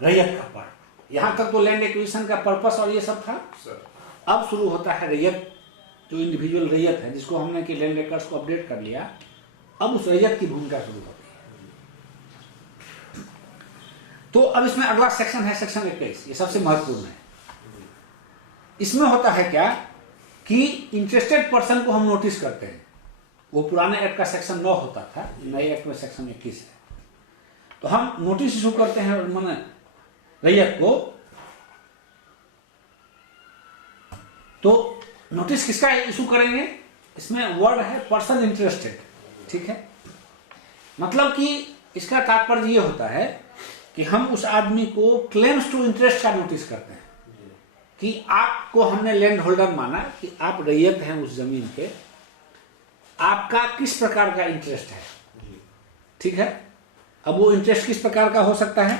रैयत का पार्ट। यहां तक तो लैंड एक्विजिशन का पर्पस और ये सब था। अब शुरू होता है रैयत, जो इंडिविजुअल रैयत है जिसको हमने कि लैंड रिकॉर्ड्स को अपडेट कर लिया। अब उस रैयत की भूमिका शुरू होती है। तो अब इसमें अगला सेक्शन है सेक्शन 21, ये सबसे महत्वपूर्ण है। इसमें होता है क्या कि इंटरेस्टेड पर्सन को हम नोटिस करते हैं। वो पुराने एक्ट का सेक्शन 9 होता था, नए एक्ट में सेक्शन 21 है। तो हम नोटिस इशू करते हैं माने रैयत को। तो नोटिस किसका इशू करेंगे? इसमें वर्ड है पर्सन इंटरेस्टेड, ठीक है। मतलब कि इसका तात्पर्य ये होता है कि हम उस आदमी को क्लेम्स टू इंटरेस्ट का नोटिस करते हैं कि आपको हमने लैंड होल्डर माना कि आप रैयत हैं उस जमीन पे, आपका किस प्रकार का इंटरेस्ट है, ठीक है। अब वो इंटरेस्ट किस प्रकार का हो सकता है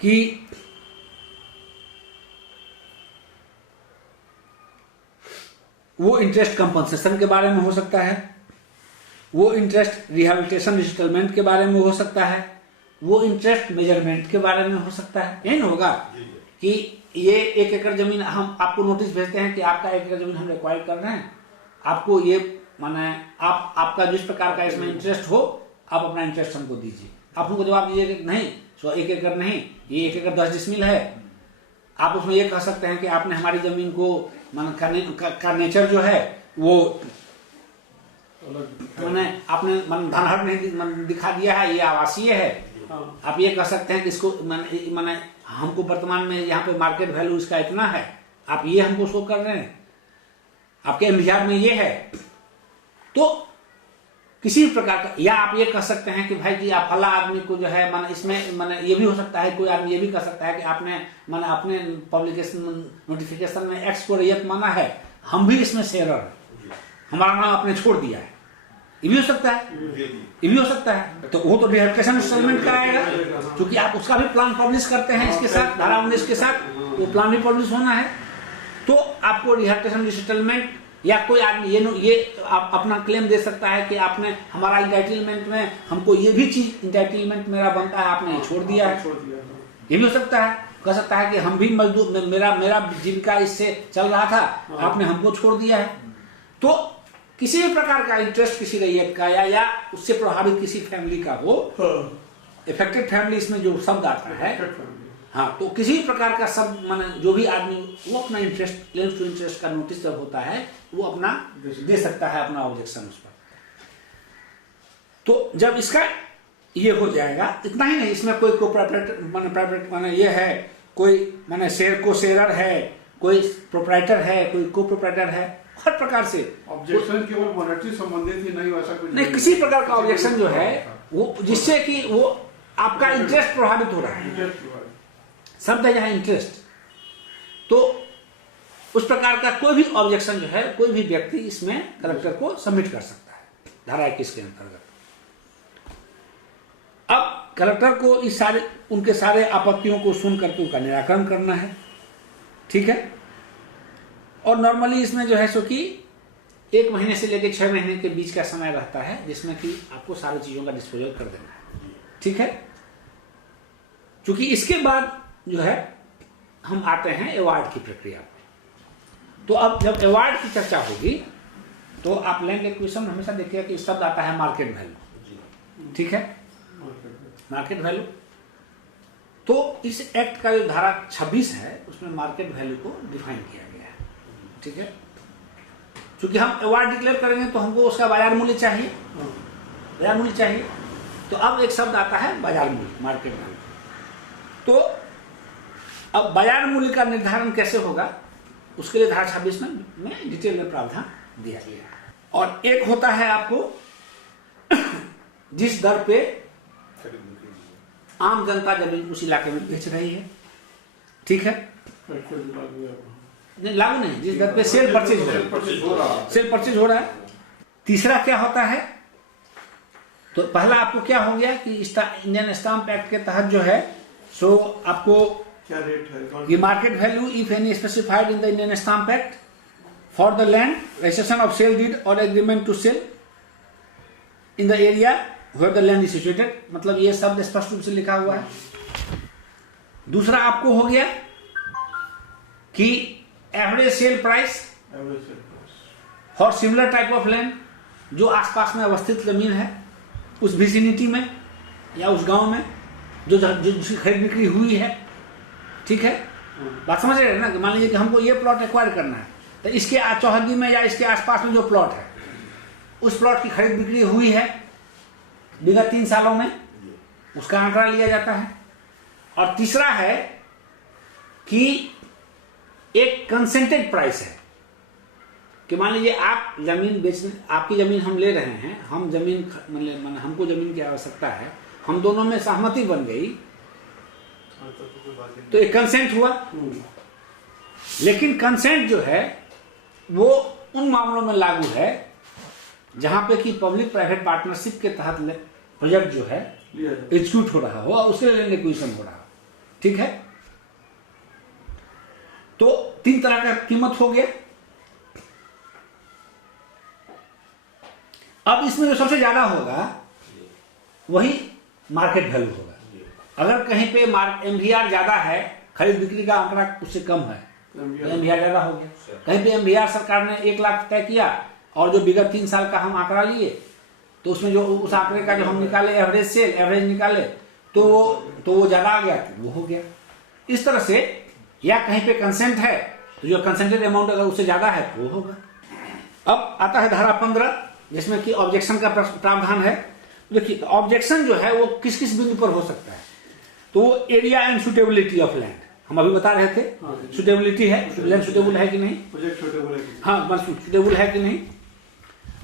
कि वो इंटरेस्ट कंपनसेशन के बारे में हो सकता है, वो इंटरेस्ट रिहैबिलिटेशन रिसेटलमेंट के बारे में हो सकता है, वो इंटरेस्ट मेजरमेंट के बारे में हो सकता है। यही होगा कि ये 1 एकड़ जमीन हम आपको नोटिस भेजते हैं कि आपका 1 एकड़ जमीन हम एक्वायर कर रहे हैं, आपको ये माने आपका जिस प्रकार का इसमें इंटरेस्ट हो आप अपना इंटरेस्ट हमको दीजिए। आप हमको जवाब दीजिए कि नहीं 1 एकड़ नहीं, ये 1 एकड़ 10 डिसमिल है। आप उसमें ये कह सकते हैं कि आपने हमारी जमीन को का नेचर जो है वो मैंने आपने धनहर नहीं दिखा दिया है, ये आवासीय है। आप ये कह सकते हैं कि इसको मैंने हमको वर्तमान में यहाँ पे मार्केट वैल्यू इसका इतना है, आप ये हमको शो कर रहे हैं, आपके एमडीआर में ये है। तो किसी प्रकार का, या आप ये कह सकते हैं कि भाई जी आप फला आदमी को जो है माने इसमें माने ये भी हो सकता है, कोई आदमी ये भी कह सकता है कि आपने माने अपने पब्लिकेशन नोटिफिकेशन में एक्स को रैयत माना है, हम भी इसमें शेयर है, हमारा नाम आपने छोड़ दिया है। ये भी हो सकता है, ये भी हो सकता है। तो वो तो रिहैबिलिटेशन इंस्टॉलमेंट का आएगा, क्योंकि आप उसका भी प्लान पब्लिश करते हैं इसके साथ, धारा 19 के साथ वो प्लान भी पब्लिश होना है। तो आपको रिहैबिलिटेशन रिसेटलमेंट या कोई आदमी ये आप अपना क्लेम दे सकता है कि आपने हमारा इंटाइटलमेंट में हमको ये भी चीज इंटाइटलमेंट मेरा बनता है, आपने ये छोड़ दिया है। ये भी हो सकता है, कह सकता है कि हम भी मजदूर, मेरा जीविका इससे चल रहा था, आपने हमको छोड़ दिया है। तो किसी भी प्रकार का इंटरेस्ट किसी रैयत का या उससे प्रभावित किसी फैमिली का हो, इफेक्टेड फैमिली इसमें जो शब्द आता है, हाँ, तो किसी भी प्रकार का शब्द माने जो भी आदमी वो अपना इंटरेस्ट, क्लेम्स टू इंटरेस्ट का नोटिस जब होता है वो अपना दे सकता है अपना ऑब्जेक्शन उस पर। तो जब इसका ये हो जाएगा, इतना ही नहीं, इसमें कोई प्राइवेट माने ये है, कोई माने शेयर को शेयरर है, कोई प्रोप्राइटर है, कोई को प्रोप्राइटर है, हर प्रकार से ऑब्जेक्शन केवल मॉनेटरी संबंधित ही नहीं, वैसा कुछ नहीं, किसी प्रकार का ऑब्जेक्शन जो है वो जिससे कि वो आपका इंटरेस्ट प्रभावित हो रहा है, शब्द है यहाँ इंटरेस्ट। तो उस प्रकार का कोई भी ऑब्जेक्शन जो है कोई भी व्यक्ति इसमें कलेक्टर को सबमिट कर सकता है धारा 21 के अंतर्गत। अब कलेक्टर को इस सारे उनके सारे आपत्तियों को सुन करके उनका निराकरण करना है, ठीक है। और नॉर्मली इसमें जो है सो कि 1 महीने से लेकर 6 महीने के बीच का समय रहता है जिसमें कि आपको सारी चीजों का डिस्पोजल कर देना है, ठीक है। क्योंकि इसके बाद जो है हम आते हैं अवार्ड की प्रक्रिया पे। तो अब जब अवार्ड की चर्चा होगी तो आप लैंड एक्विजिशन हमेशा देखिए कि शब्द आता है मार्केट वैल्यू, ठीक है, मार्केट वैल्यू। तो इस एक्ट का जो धारा 26 है उसमें मार्केट वैल्यू को डिफाइन किया गया है, ठीक है। क्योंकि हम अवार्ड डिक्लेयर करेंगे तो हमको उसका बाजार मूल्य चाहिए, बाजार मूल्य चाहिए। तो अब एक शब्द आता है बाजार मूल्य, मार्केट वैल्यू। तो अब बाजार मूल्य का निर्धारण कैसे होगा उसके लिए धारा 26 में डिटेल में प्रावधान दिया गया है। और एक होता है आपको जिस दर पे आम जनता जमीन उस इलाके में बेच रही है, ठीक है, नहीं लागू नहीं, जिस दर पे सेल परचेज हो रहा है। तीसरा क्या होता है, तो पहला आपको क्या हो गया कि इंडियन स्टाम्प एक्ट के तहत जो है सो आपको क्या रेट है, ये market value if any specified in the Indian stamp act for the land registration of sale deed और agreement to sale in the area where the land is situated, मतलब ये शब्द स्पष्ट रूप से लिखा हुआ है। दूसरा आपको हो गया कि average sale price for similar type of land, जो आसपास में अवस्थित जमीन है उस विसिनिटी में या उस गांव में जो जिसकी खरीद बिक्री हुई है, ठीक है, बात समझ रहे हैं ना। कि मान लीजिए कि हमको ये प्लॉट एक्वायर करना है, तो इसके चौहद्दी में या इसके आसपास में जो प्लॉट है उस प्लॉट की खरीद बिक्री हुई है विगत 3 सालों में, उसका आंकड़ा लिया जाता है। और तीसरा है कि एक कंसेंटेड प्राइस है कि मान लीजिए आप जमीन बेचने, आपकी जमीन हम ले रहे हैं, हम जमीन मतलब हमको जमीन की आवश्यकता है, हम दोनों में सहमति बन गई तो एक कंसेंट हुआ। लेकिन कंसेंट जो है वो उन मामलों में लागू है जहां पे कि पब्लिक प्राइवेट पार्टनरशिप के तहत प्रोजेक्ट जो है एग्जीक्यूट हो रहा हो और उसके लिए लैंड एक्विजिशन हो रहा हो, ठीक है। तो 3 तरह का कीमत हो गया। अब इसमें जो सबसे ज्यादा होगा वही मार्केट वैल्यू होगा। अगर कहीं पे एमवीआर ज्यादा है, खरीद बिक्री का आंकड़ा उससे कम है, एमवीआर ज्यादा हो गया। कहीं पे एमवीआर सरकार ने 1 लाख तय किया और जो विगत 3 साल का हम आंकड़ा लिए तो उसमें जो उस आंकड़े का जो हम निकाले एवरेज सेल, एवरेज निकाले तो वो ज्यादा आ गया, तो वो हो गया। इस तरह से या कहीं पे कंसेंट है तो जो कंसेंटेड अमाउंट अगर उससे ज्यादा है तो वो होगा। अब आता है धारा 15 जिसमें कि ऑब्जेक्शन का प्रावधान है। देखिए ऑब्जेक्शन जो है वो किस किस बिंदु पर हो सकता है, तो area and suitability of land हम अभी बता रहे थे। सुटेबिलिटी है, लैंड सुटेबल है कि नहीं, हाँ सुटेबल है कि नहीं,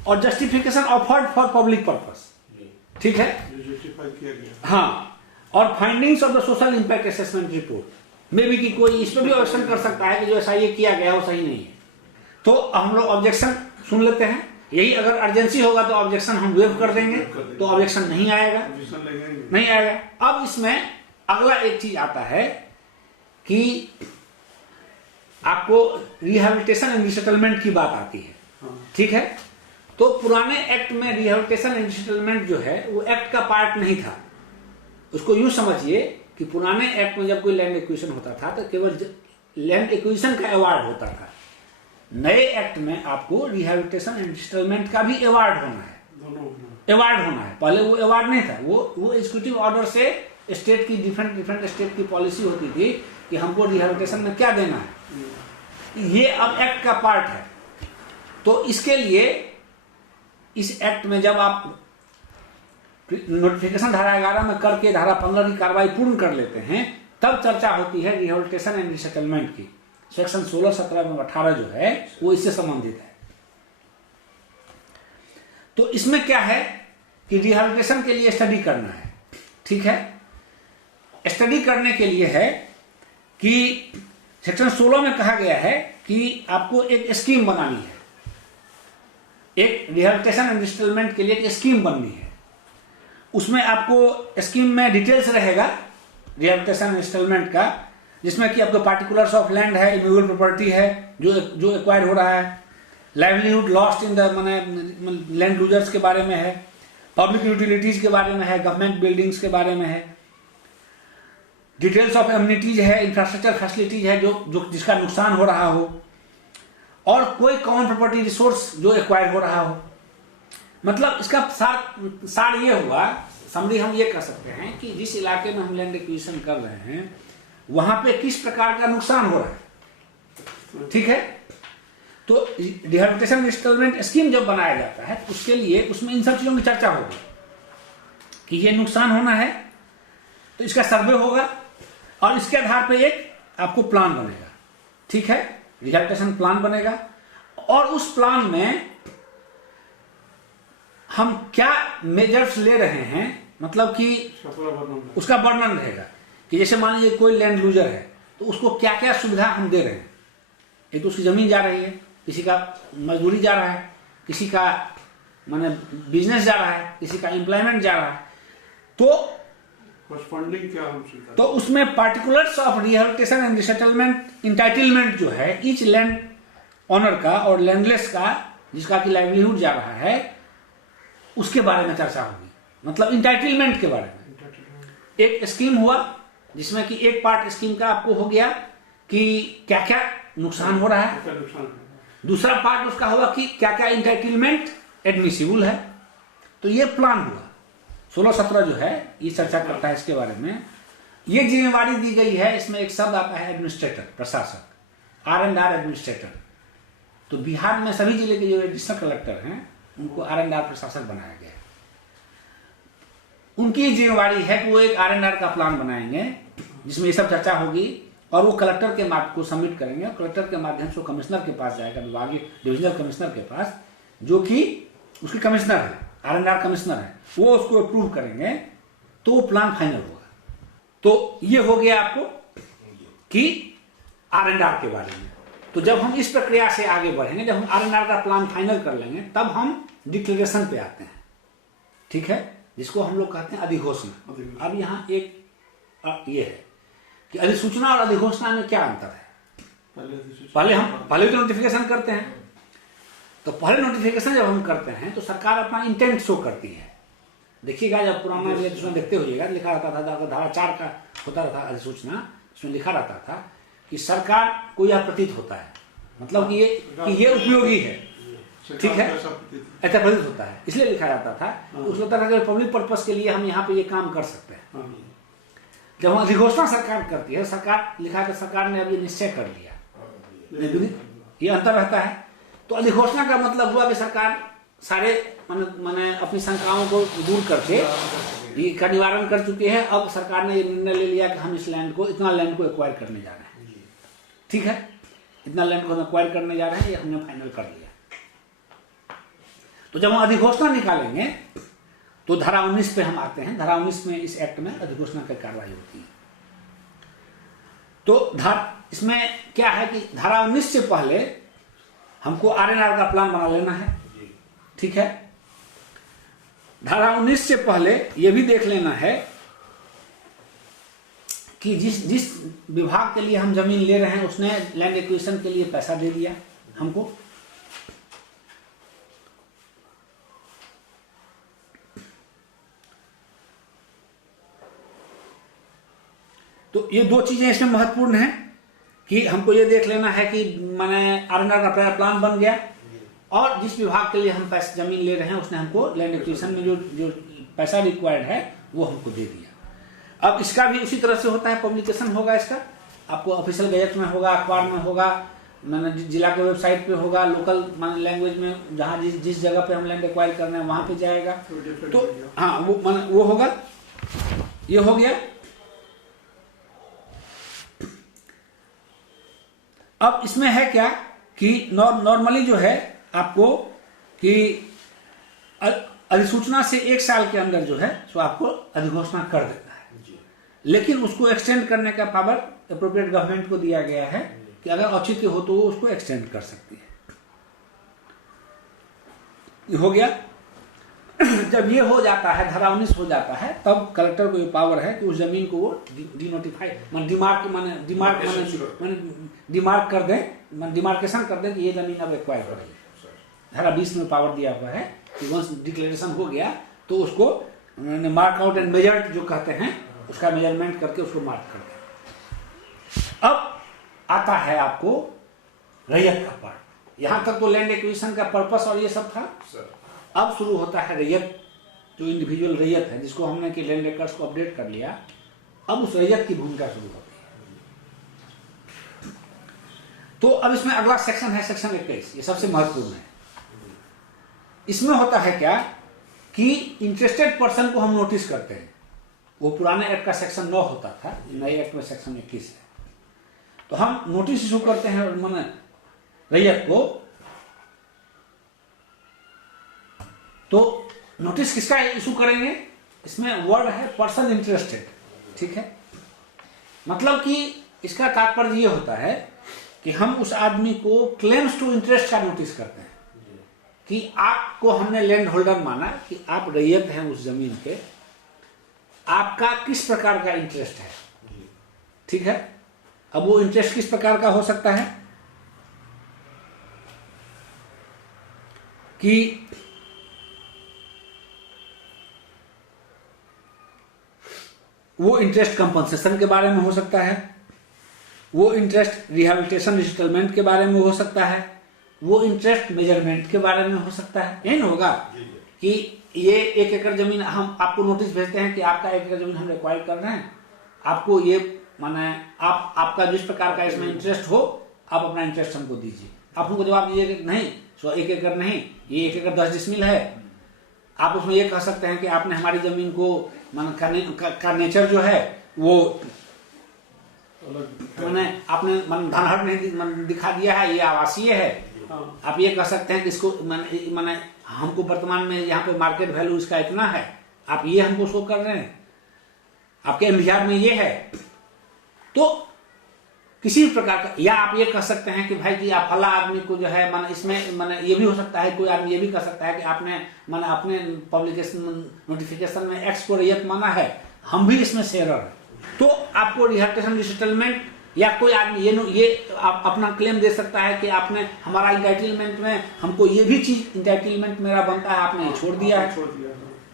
और justification offered for public purpose, ठीक है, हाँ, और findings of the social impact assessment report में भी कि कोई इस पर भी ऑब्जेक्शन कर सकता है कि जो ऐसा ये किया गया वो सही नहीं है। तो हम लोग ऑब्जेक्शन सुन लेते हैं। यही अगर अर्जेंसी होगा तो ऑब्जेक्शन हम वेव कर देंगे, तो ऑब्जेक्शन नहीं आएगा, नहीं आएगा। अब इसमें अगला एक चीज आता है कि आपको रिहैबिलिटेशन एंड रिसेटलमेंट की बात आती है, ठीक है। तो पुराने एक्ट में रिहैबिलिटेशन एंड रिसेटलमेंट जो है वो एक्ट का पार्ट नहीं था। उसको यूं समझिए कि पुराने एक्ट में जब कोई लैंड एक्विजिशन होता था तो केवल लैंड एक्विजिशन का अवार्ड होता था। नए एक्ट में आपको रिहैबिलिटेशन एंड रिसेटलमेंट का भी अवार्ड होना है, अवार्ड होना है। पहले वो अवार्ड नहीं था, वो एग्जीक्यूटिव ऑर्डर से स्टेट की डिफरेंट स्टेट की पॉलिसी होती थी कि हमको रिहैबिलिटेशन में क्या देना है। ये अब एक्ट का पार्ट है। तो इसके लिए इस एक्ट में जब आप नोटिफिकेशन धारा 11 में करके धारा 15 की कार्रवाई पूर्ण कर लेते हैं, तब चर्चा होती है रिहैबिलिटेशन एंड रिसेटलमेंट की। सेक्शन 16, 17 में 18 जो है वो इससे संबंधित है। तो इसमें क्या है कि रिहैबिलिटेशन के लिए स्टडी करना है, ठीक है। स्टडी करने के लिए है कि सेक्शन 16 में कहा गया है कि आपको एक स्कीम बनानी है, एक रिहैबिलिटेशन एंड रिसेटलमेंट के लिए एक स्कीम बननी है। उसमें आपको स्कीम में डिटेल्स रहेगा रिहैबिलिटेशन एंड रिसेटलमेंट का, जिसमें कि आपको पार्टिकुलर्स ऑफ लैंड है, इमूवेबल प्रॉपर्टी है जो एक्वायर हो रहा है, लाइवलीहुड लॉस्ट इन द माने लैंड लूजर्स के बारे में है, पब्लिक यूटिलिटीज के बारे में है, गवर्नमेंट बिल्डिंग्स के बारे में है, डिटेल्स ऑफ एमिनिटीज है, इंफ्रास्ट्रक्चर फैसिलिटीज है जो जिसका नुकसान हो रहा हो, और कोई कॉमन प्रॉपर्टी रिसोर्स जो एक्वायर हो रहा हो। मतलब इसका सार ये हुआ, समरी हम ये कह सकते हैं कि जिस इलाके में हम लैंड एक्विजिशन कर रहे हैं वहां पे किस प्रकार का नुकसान हो रहा है, ठीक है। तो रिहैबिलिटेशन रिसेटलमेंट स्कीम जब बनाया जाता है उसके लिए उसमें इन सब चीजों की चर्चा होगी कि ये नुकसान होना है, तो इसका सर्वे होगा और इसके आधार पे एक आपको प्लान बनेगा, ठीक है, रिहैबिलिटेशन प्लान बनेगा। और उस प्लान में हम क्या मेजर्स ले रहे हैं, मतलब कि उसका वर्णन रहेगा कि जैसे मान लीजिए कोई लैंड लूजर है तो उसको क्या क्या सुविधा हम दे रहे हैं। एक तो उसकी जमीन जा रही है, किसी का मजदूरी जा रहा है, किसी का माने बिजनेस जा रहा है, किसी का एम्प्लॉयमेंट जा रहा है। तो फंडिंग क्या हम स्वीकार, तो उसमें particulars of rehabilitation and resettlement entitlement जो है ईच लैंड ऑनर का और लैंडलेस का जिसका की लाइवलीहुड जा रहा है उसके बारे में चर्चा होगी, मतलब इंटाइटलमेंट के बारे में। एक स्कीम हुआ जिसमें कि एक पार्ट स्कीम का आपको हो गया कि क्या क्या नुकसान हो रहा है, दूसरा पार्ट उसका हुआ कि क्या क्या इंटाइटलमेंट एडमिसिबल है। तो ये प्लान हुआ। 16-17 जो है ये चर्चा करता है इसके बारे में। ये जिम्मेवारी दी गई है, इसमें एक शब्द आता है एडमिनिस्ट्रेटर, प्रशासक, R&R एडमिनिस्ट्रेटर। तो बिहार में सभी जिले के जो एडिशनल कलेक्टर हैं उनको R&R प्रशासक बनाया गया है। उनकी जिम्मेवारी है कि वो एक R&R का प्लान बनाएंगे जिसमें ये सब चर्चा होगी और वो कलेक्टर के माध्यम को सबमिट करेंगे और कलेक्टर के माध्यम से कमिश्नर के पास जाएगा, विभागीय डिविजनल कमिश्नर के पास, जो कि उसके कमिश्नर है, R&R कमिश्नर है, वो उसको अप्रूव करेंगे तो वो प्लान फाइनल होगा। तो ये हो गया आपको कि R&R के बारे में। तो जब हम इस प्रक्रिया से आगे बढ़ेंगे, जब हम R&R का प्लान फाइनल कर लेंगे, तब हम डिक्लेरेशन पे आते हैं, ठीक है, जिसको हम लोग कहते हैं अधिघोषणा। अब यहाँ एक ये है कि अधिसूचना और अधिघोषणा में क्या अंतर है। पहले तो नोटिफिकेशन करते हैं, तो पहले नोटिफिकेशन जब हम करते हैं तो सरकार अपना इंटेंट शो करती है। देखिएगा जब पुराना अधिसूचना देखते होइएगा, लिखा रहता था, धारा 4 का होता था अधिसूचना, उसमें लिखा रहता था कि सरकार को यह प्रतीत होता है, मतलब कि ये उपयोगी है, ठीक है, ऐसा प्रतीत होता है, इसलिए लिखा जाता था। उसको लगता था कि पब्लिक पर्पस के लिए हम यहाँ पे ये काम कर सकते हैं। जब हम अधिघोषणा सरकार करती है, सरकार लिखा कि सरकार ने अब ये निश्चय कर लिया, ये अंतर रहता है। तो अधिघोषणा का मतलब हुआ कि सरकार सारे माने अपनी शंकाओं को दूर करके का निवारण कर चुकी है। अब सरकार ने ये निर्णय ले लिया कि हम इस लैंड को, इतना लैंड को एक्वायर करने जा रहे हैं, ठीक है, इतना लैंड को हम एक्वायर करने जा रहे हैं, ये हमने फाइनल कर लिया। तो जब हम अधिघोषणा निकालेंगे तो धारा 19 पे हम आते हैं। धारा 19 में इस एक्ट में अधिघोषणा की कार्रवाई होती है। तो इसमें क्या है कि धारा 19 से पहले हमको R&R का प्लान बना लेना है, ठीक है। धारा 19 से पहले यह भी देख लेना है कि जिस विभाग के लिए हम जमीन ले रहे हैं उसने लैंड एक्विजिशन के लिए पैसा दे दिया हमको, तो ये दो चीजें इसमें महत्वपूर्ण हैं कि हमको ये देख लेना है कि माने आर&आर का प्लान बन गया और जिस विभाग के लिए हम पैसा जमीन ले रहे हैं उसने हमको लैंड एक्विजिशन में जो पैसा रिक्वायर्ड है वो हमको दे दिया। अब इसका भी उसी तरह से होता है, पब्लिकेशन होगा इसका, आपको ऑफिशियल गैजेट में होगा, अखबार में होगा, मैंने जिला के वेबसाइट पे होगा, लोकल माने लैंग्वेज में जहाँ जिस जगह पे हम लैंड एक्वायर कर रहे हैं वहां पे जाएगा। तो हाँ वो होगा, ये हो गया। अब इसमें है क्या कि नॉर्मली जो है आपको कि अधिसूचना से 1 साल के अंदर जो है सो आपको अधिघोषणा कर देता है, लेकिन उसको एक्सटेंड करने का पावर एप्रोप्रिएट गवर्नमेंट को दिया गया है कि अगर औचित्य हो तो वो उसको एक्सटेंड कर सकती है। ये हो गया। जब ये हो जाता है, धारा 19 हो जाता है, तब कलेक्टर को ये पावर है कि उस जमीन को वो डिनोटिफाई डिमार्क कर दे, डिमार्केशन कर दे कि ये जमीन अब एक्वायर करेगी। धारा 20 में पावर दिया हुआ है कि वंस डिक्लेरेशन हो गया तो उसको मार्क आउट एंड मेजर्ड जो कहते हैं उसका मेजरमेंट करके उसको मार्क कर दे। अब आता है आपको रैयत का पार्ट। यहां तक तो लैंड एक्विजिशन का पर्पस और ये सब था। अब शुरू होता है रैयत, जो इंडिविजुअल रैयत है जिसको हमने कि लैंड रिकॉर्ड्स को अपडेट कर लिया। अब उस रैयत की भूमिका शुरू होती है। तो अब इसमें अगला सेक्शन है सेक्शन 21, ये सबसे महत्वपूर्ण है। इसमें होता है क्या कि इंटरेस्टेड पर्सन को हम नोटिस करते हैं। वो पुराने एक्ट का सेक्शन 9 होता था, नए एक्ट में सेक्शन 21 है। तो हम नोटिस इशू करते हैं माने रैयत को। तो नोटिस किसका इशू करेंगे? इसमें वर्ड है पर्सन इंटरेस्टेड, ठीक है। मतलब कि इसका तात्पर्य ये होता है कि हम उस आदमी को क्लेम्स टू इंटरेस्ट का नोटिस करते हैं कि आपको हमने लैंड होल्डर माना कि आप रैयत हैं उस जमीन के, आपका किस प्रकार का इंटरेस्ट है, ठीक है। अब वो इंटरेस्ट किस प्रकार का हो सकता है कि वो इंटरेस्ट कंपनसेशन के बारे में हो सकता है, वो इंटरेस्ट रिहैबिलिटेशन रिसेटलमेंट के बारे में हो सकता है, वो इंटरेस्ट मेजरमेंट के बारे में हो सकता है। यही ना होगा कि ये 1 एकड़ जमीन हम आपको नोटिस भेजते हैं कि आपका 1 एकड़ जमीन हम रिक्वायर कर रहे हैं, आपको ये माने आपका जिस प्रकार का इसमें इंटरेस्ट हो आप अपना इंटरेस्ट हमको दीजिए। आप हमको जवाब दीजिए नहीं, सो 1 एकड़ नहीं, ये 1 एकड़ 10 डिसमिल है। आप उसमें ये कह सकते हैं कि आपने हमारी जमीन को का नेचर जो है वो मैंने आपने धनहट नहीं दिखा दिया है, ये आवासीय है। आप ये कह सकते हैं कि इसको मैंने हमको वर्तमान में यहाँ पे मार्केट वैल्यू इसका इतना है, आप ये हमको शो कर रहे हैं, आपके एमवीआर में ये है। तो किसी भी प्रकार का, या आप ये कह सकते हैं कि भाई कि आप फला आदमी को जो है माने इसमें माने ये भी हो सकता है, कोई आदमी ये भी कह सकता है कि आपने माने अपने पब्लिकेशन नोटिफिकेशन में एक्स को रैयत माना है, हम भी इसमें शेयरर है, तो आपको रिहैबिलिटेशन रिसेटलमेंट या कोई आदमी ये आप अपना क्लेम दे सकता है कि आपने हमारा इंटाइटलमेंट में हमको ये भी चीज इंटाइटलमेंट मेरा बनता है, आपने ये छोड़ दिया है।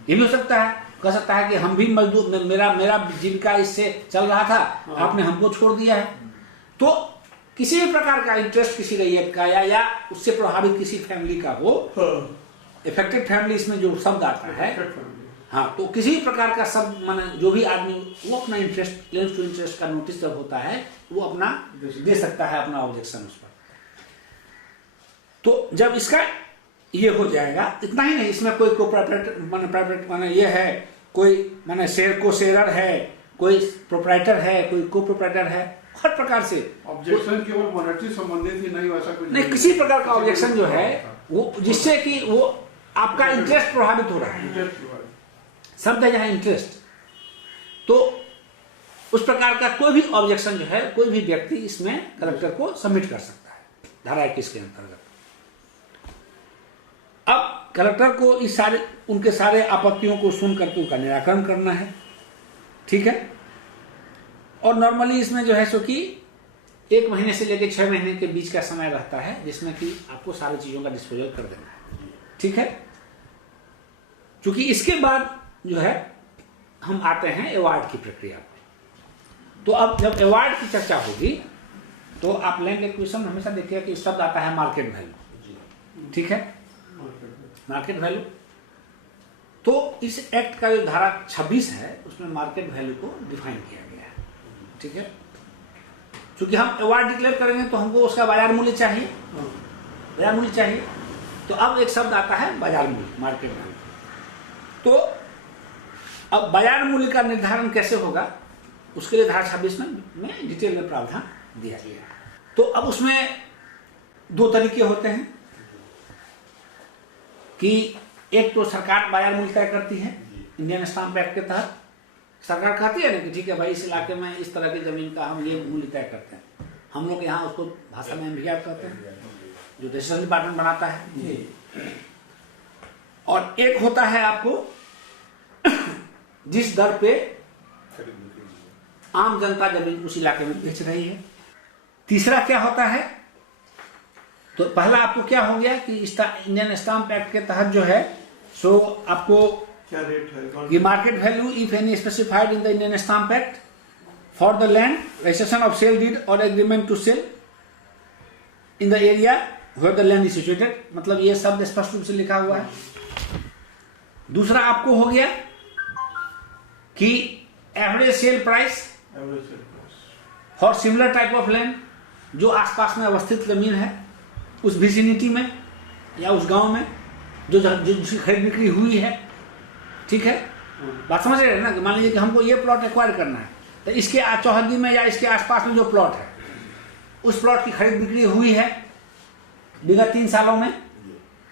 ये भी हो सकता है, कह सकता है कि हम भी मजदूर, मेरा जीविका इससे चल रहा था, आपने हमको छोड़ दिया है। तो किसी भी प्रकार का इंटरेस्ट किसी रैयत का या उससे प्रभावित किसी फैमिली का हो, इफेक्टेड फैमिली इसमें जो शब्द आता है, हाँ, तो किसी भी प्रकार का शब्द माने जो भी आदमी वो अपना इंटरेस्ट क्लेम्स टू इंटरेस्ट का नोटिस जब होता है वो अपना दे सकता है अपना ऑब्जेक्शन उस पर। तो जब इसका ये हो जाएगा, इतना ही नहीं, इसमें कोई प्रोप्राइटर माने ये है, कोई माने शेयरर है, कोई प्रोप्राइटर है, कोई को प्रोप्राइटर है, हर प्रकार से ऑब्जेक्शन केवल मॉनेटरी संबंधित ही नहीं, वैसा कुछ नहीं, किसी प्रकार का ऑब्जेक्शन जो है वो जिससे कि वो आपका इंटरेस्ट प्रभावित हो रहा है, शब्द है यहाँ इंटरेस्ट। तो उस प्रकार का कोई भी ऑब्जेक्शन जो है कोई भी व्यक्ति इसमें कलेक्टर को सबमिट कर सकता है धारा 21 के अंतर्गत। अब कलेक्टर को इस सारे उनके सारे आपत्तियों को सुन करके उनका निराकरण करना है, ठीक है। और नॉर्मली इसमें जो है सो कि 1 महीने से लेकर 6 महीने के बीच का समय रहता है, जिसमें कि आपको सारी चीजों का डिस्पोजल कर देना है, ठीक है। क्योंकि इसके बाद जो है हम आते हैं अवार्ड की प्रक्रिया में। तो अब जब अवार्ड की चर्चा होगी तो आप लैंड एक्विजिशन हमेशा देखिएगा कि शब्द आता है मार्केट वैल्यू, ठीक है, मार्केट वैल्यू। तो इस एक्ट का जो धारा 26 है उसमें मार्केट वैल्यू को डिफाइन किया गया है, ठीक है। क्योंकि हम अवार्ड डिक्लेयर करेंगे तो हमको उसका बाजार मूल्य चाहिए, बाजार मूल्य चाहिए। तो अब एक शब्द आता है बाजार मूल्य, मार्केट वैल्यू। तो अब बाजार मूल्य का निर्धारण कैसे होगा उसके लिए धारा 26 में डिटेल में प्रावधान दिया गया है। तो अब उसमें 2 तरीके होते हैं कि एक तो सरकार बाजार मूल्य तय करती है इंडियन स्टाम्प एक्ट के तहत। सरकार कहती है ना कि ठीक है भाई, इस इलाके में इस तरह की जमीन का हम ये मूल्य तय करते हैं। हम लोग यहाँ उसको भाषा में एमवीआर कहते हैं, जो रजिस्ट्रेशन डिपार्टमेंट बनाता है। और एक होता है आपको जिस दर पे आम जनता जमीन उस इलाके में बेच रही है। तीसरा क्या होता है, तो पहला आपको क्या हो गया कि इंडियन स्टाम्प एक्ट के तहत जो है सो आपको क्या रेट है, ये market value if any specified in the Indian stamp act for the land registration of sale deed और agreement to sale in the area where the land is situated, मतलब ये शब्द स्पष्ट रूप से लिखा हुआ है। दूसरा आपको हो गया कि average sale price for similar type of land, जो आसपास में अवस्थित जमीन है उस विसिनिटी में या उस गांव में जो जिसकी खरीद बिक्री हुई है, ठीक है। बात समझ रहे हैं ना, कि मान लीजिए कि हमको ये प्लॉट एक्वायर करना है, तो इसके चौहद्दी में या इसके आसपास में जो प्लॉट है उस प्लॉट की खरीद बिक्री हुई है विगत 3 सालों में,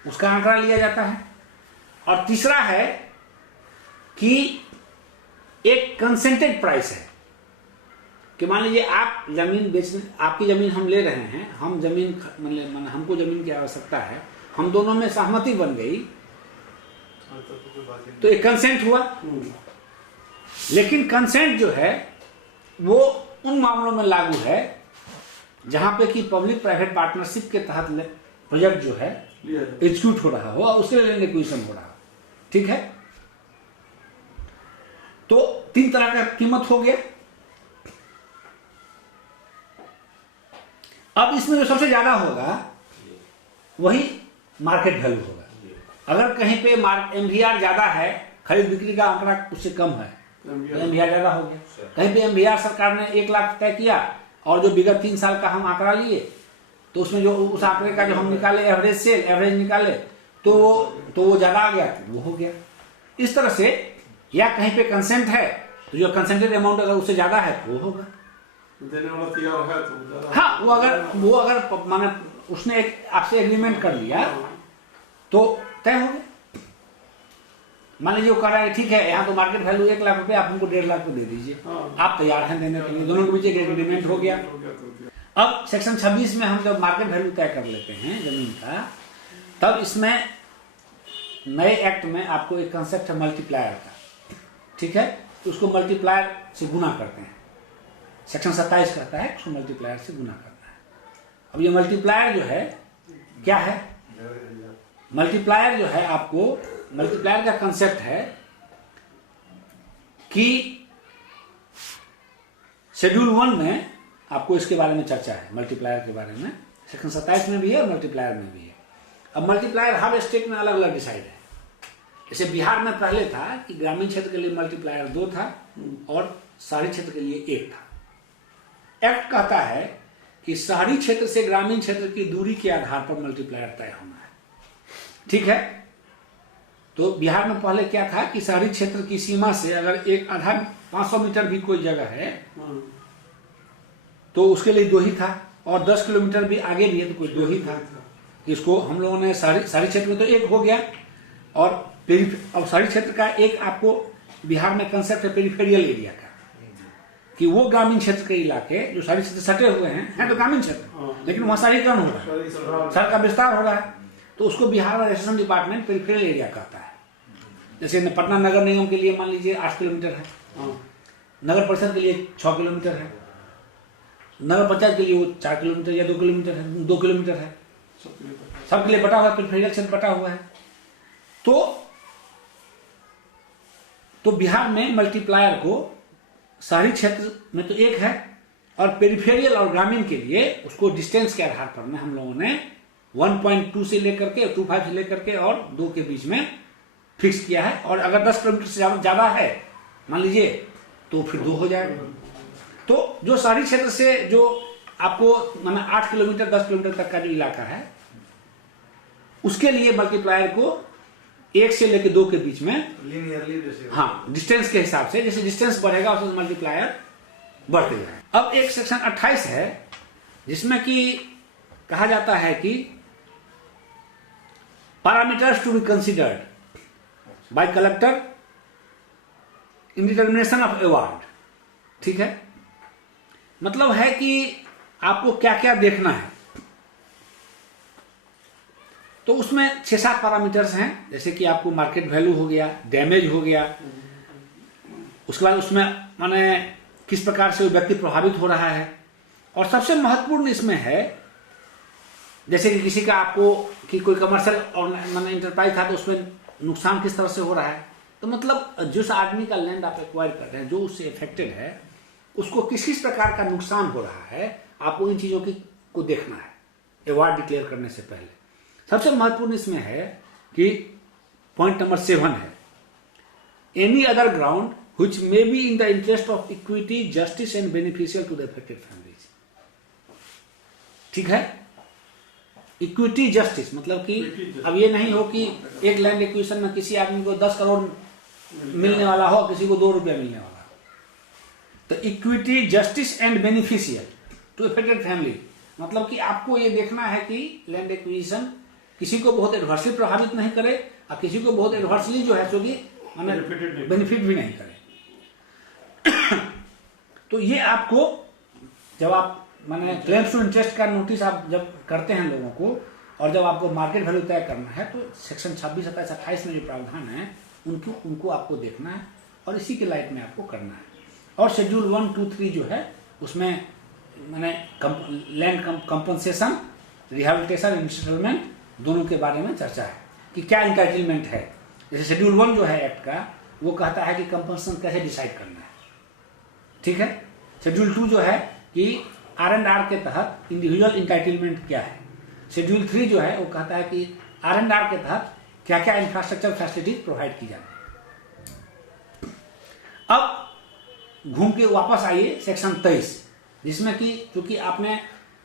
उसका आंकड़ा लिया जाता है। और तीसरा है कि एक कंसेंटेड प्राइस है कि मान लीजिए आप जमीन बेचने, आपकी जमीन हम ले रहे हैं, हम जमीन मतलब हमको जमीन की आवश्यकता है, हम दोनों में सहमति बन गई तो एक कंसेंट हुआ। लेकिन कंसेंट जो है वो उन मामलों में लागू है जहां पे कि पब्लिक प्राइवेट पार्टनरशिप के तहत प्रोजेक्ट जो है एग्जीक्यूट हो रहा हो और उसके लिए लैंड एक्विजिशन हो रहा हो, ठीक है। तो 3 तरह का कीमत हो गया। अब इसमें जो सबसे ज्यादा होगा वही मार्केट वैल्यू होगा। अगर कहीं पे एमवीआर ज्यादा है, खरीद बिक्री का आंकड़ा उससे कम है तो एमवीआर ज्यादा हो गया। कहीं पे एमवीआर सरकार ने 1 लाख तय किया और जो विगत 3 साल का हम आंकड़ा लिए तो उसमें जो उस आंकड़े का जो हम निकाले एवरेज सेल, एवरेज निकाले तो वो ज्यादा आ गया, तो वो हो गया। इस तरह से या कहीं पे कंसेंट है तो जो कंसेंटेड अमाउंट अगर उससे ज्यादा है तो वो होगा, देने वाला तैयार है तो हाँ। वो अगर माने उसने एक आपसे एग्रीमेंट कर लिया तो तय हो गया। मान लीजिए वो कह रहा है ठीक है यहाँ तो मार्केट वैल्यू 1 लाख रुपए, आप हमको 1.5 लाख पे दे दीजिए, आप तैयार हैं देने के लिए, दोनों के बीच एक एग्रीमेंट हो गया। अब सेक्शन 26 में हम जब मार्केट वैल्यू तय कर लेते हैं जमीन का, तब इसमें नए एक्ट में आपको एक कंसेप्ट है मल्टीप्लायर का, ठीक है। तो उसको मल्टीप्लायर से गुना करते हैं, सेक्शन 27 कहता है उसको मल्टीप्लायर से गुना करना है। अब ये मल्टीप्लायर जो है क्या है, मल्टीप्लायर जो है आपको मल्टीप्लायर का कंसेप्ट है कि शेड्यूल 1 में आपको इसके बारे में चर्चा है, मल्टीप्लायर के बारे में सेक्शन 27 में भी है और मल्टीप्लायर में भी है। अब मल्टीप्लायर हर स्टेट में अलग अलग डिसाइड है। जैसे बिहार में पहले था कि ग्रामीण क्षेत्र के लिए मल्टीप्लायर 2 था और शहरी क्षेत्र के लिए 1 था। एक्ट कहता है कि शहरी क्षेत्र से ग्रामीण क्षेत्र की दूरी के आधार पर मल्टीप्लायर तय होना है, ठीक है। तो बिहार में पहले क्या था कि शहरी क्षेत्र की सीमा से अगर एक आधा 500 मीटर भी कोई जगह है तो उसके लिए 2 ही था, और 10 किलोमीटर भी आगे भी है तो कोई 2 ही था। इसको हम लोगों ने शहरी क्षेत्र में तो 1 हो गया, और अब शहरी क्षेत्र का एक आपको बिहार में कंसेप्ट है पेरिफेरियल एरिया का, कि वो ग्रामीण क्षेत्र के इलाके जो शहरी क्षेत्र सटे हुए हैं तो ग्रामीण क्षेत्र, लेकिन वहां शहरीकरण हो रहा है, शहर का विस्तार हो रहा है। तो उसको Bihar registration department peripheral area कहता है। जैसे पटना नगर निगम के लिए मान लीजिए 8 किलोमीटर है, नगर परिषद के लिए 6 किलोमीटर है, नगर पंचायत के लिए वो 4 किलोमीटर या 2 किलोमीटर है, 2 किलोमीटर है, सबके लिए बटा हुआ है, पेरिफेरल क्षेत्र बटा हुआ है। तो बिहार में मल्टीप्लायर को शहरी क्षेत्र में तो 1 है, और पेरिफेरियल और ग्रामीण के लिए उसको डिस्टेंस के आधार पर में हम लोगों ने 1.2 से लेकर के 25 से लेकर के और 2 के बीच में फिक्स किया है। और अगर 10 किलोमीटर से ज्यादा है मान लीजिए तो फिर 2 हो जाएगा। तो जो शहरी क्षेत्र से जो आपको माना 8 किलोमीटर 10 किलोमीटर तक का जो इलाका है उसके लिए मल्टीप्लायर को 1 से लेकर 2 के बीच में लीनियरली जैसे हाँ डिस्टेंस के हिसाब से, जैसे डिस्टेंस बढ़ेगा उससे मल्टीप्लायर बढ़ते जाए। अब एक सेक्शन 28 है जिसमें कि कहा जाता है कि parameters to be considered by collector in determination of award. ठीक है, मतलब है कि आपको क्या क्या देखना है। तो उसमें 6-7 पैरामीटर्स हैं, जैसे कि आपको मार्केट वैल्यू हो गया, डैमेज हो गया, उसके बाद उसमें माने किस प्रकार से वो व्यक्ति प्रभावित हो रहा है, और सबसे महत्वपूर्ण इसमें है जैसे कि किसी का आपको कि कोई कमर्शियल और माने इंटरप्राइज था तो उसमें नुकसान किस तरह से हो रहा है। तो मतलब जिस आदमी का लैंड आप एक्वायर कर रहे हैं, जो उससे इफेक्टेड है, उसको किस किस प्रकार का नुकसान हो रहा है, आपको इन चीजों की को देखना है अवार्ड डिक्लेयर करने से पहले। सबसे महत्वपूर्ण इसमें है कि पॉइंट नंबर 7 है, any other ground which may be in the interest of equity, justice and beneficial to the affected families। ठीक है, इक्विटी जस्टिस मतलब कि अब ये नहीं हो कि एक लैंड एक्विजिशन में किसी आदमी को 10 करोड़ मिलने वाला हो, किसी को 2 रुपया मिलने वाला। तो equity justice and beneficial to affected family, मतलब कि आपको ये देखना है कि लैंड एक्विजिशन किसी को बहुत एडवर्सली प्रभावित नहीं करे और किसी को बहुत एडवर्सली जो है सो कि बेनिफिट भी नहीं करे। तो ये आपको जब आप माने क्लेम्स टू इंटरेस्ट का नोटिस आप जब करते हैं लोगों को, और जब आपको मार्केट वैल्यू तय करना है, तो सेक्शन 26, 27, 28 में जो प्रावधान है उनको आपको देखना है और इसी के लाइट में आपको करना है। और शेड्यूल 1, 2, 3 जो है उसमें माने land compensation, rehabilitation and settlement दोनों के बारे में चर्चा है कि क्या इंटाइटलमेंट है। जैसे शेड्यूल 1 जो है एक्ट का, वो कहता है कि कंपनसेशन कैसे डिसाइड करना है। ठीक है, शेड्यूल 2 जो है कि R&R के तहत इंडिविजुअल इंटाइटलमेंट क्या है। शेड्यूल 3 जो है वो कहता है कि R&R के तहत क्या क्या इंफ्रास्ट्रक्चर फैसिलिटीज प्रोवाइड की जाती है। अब घूम के वापस आइए सेक्शन 23, जिसमें कि चूंकि आपने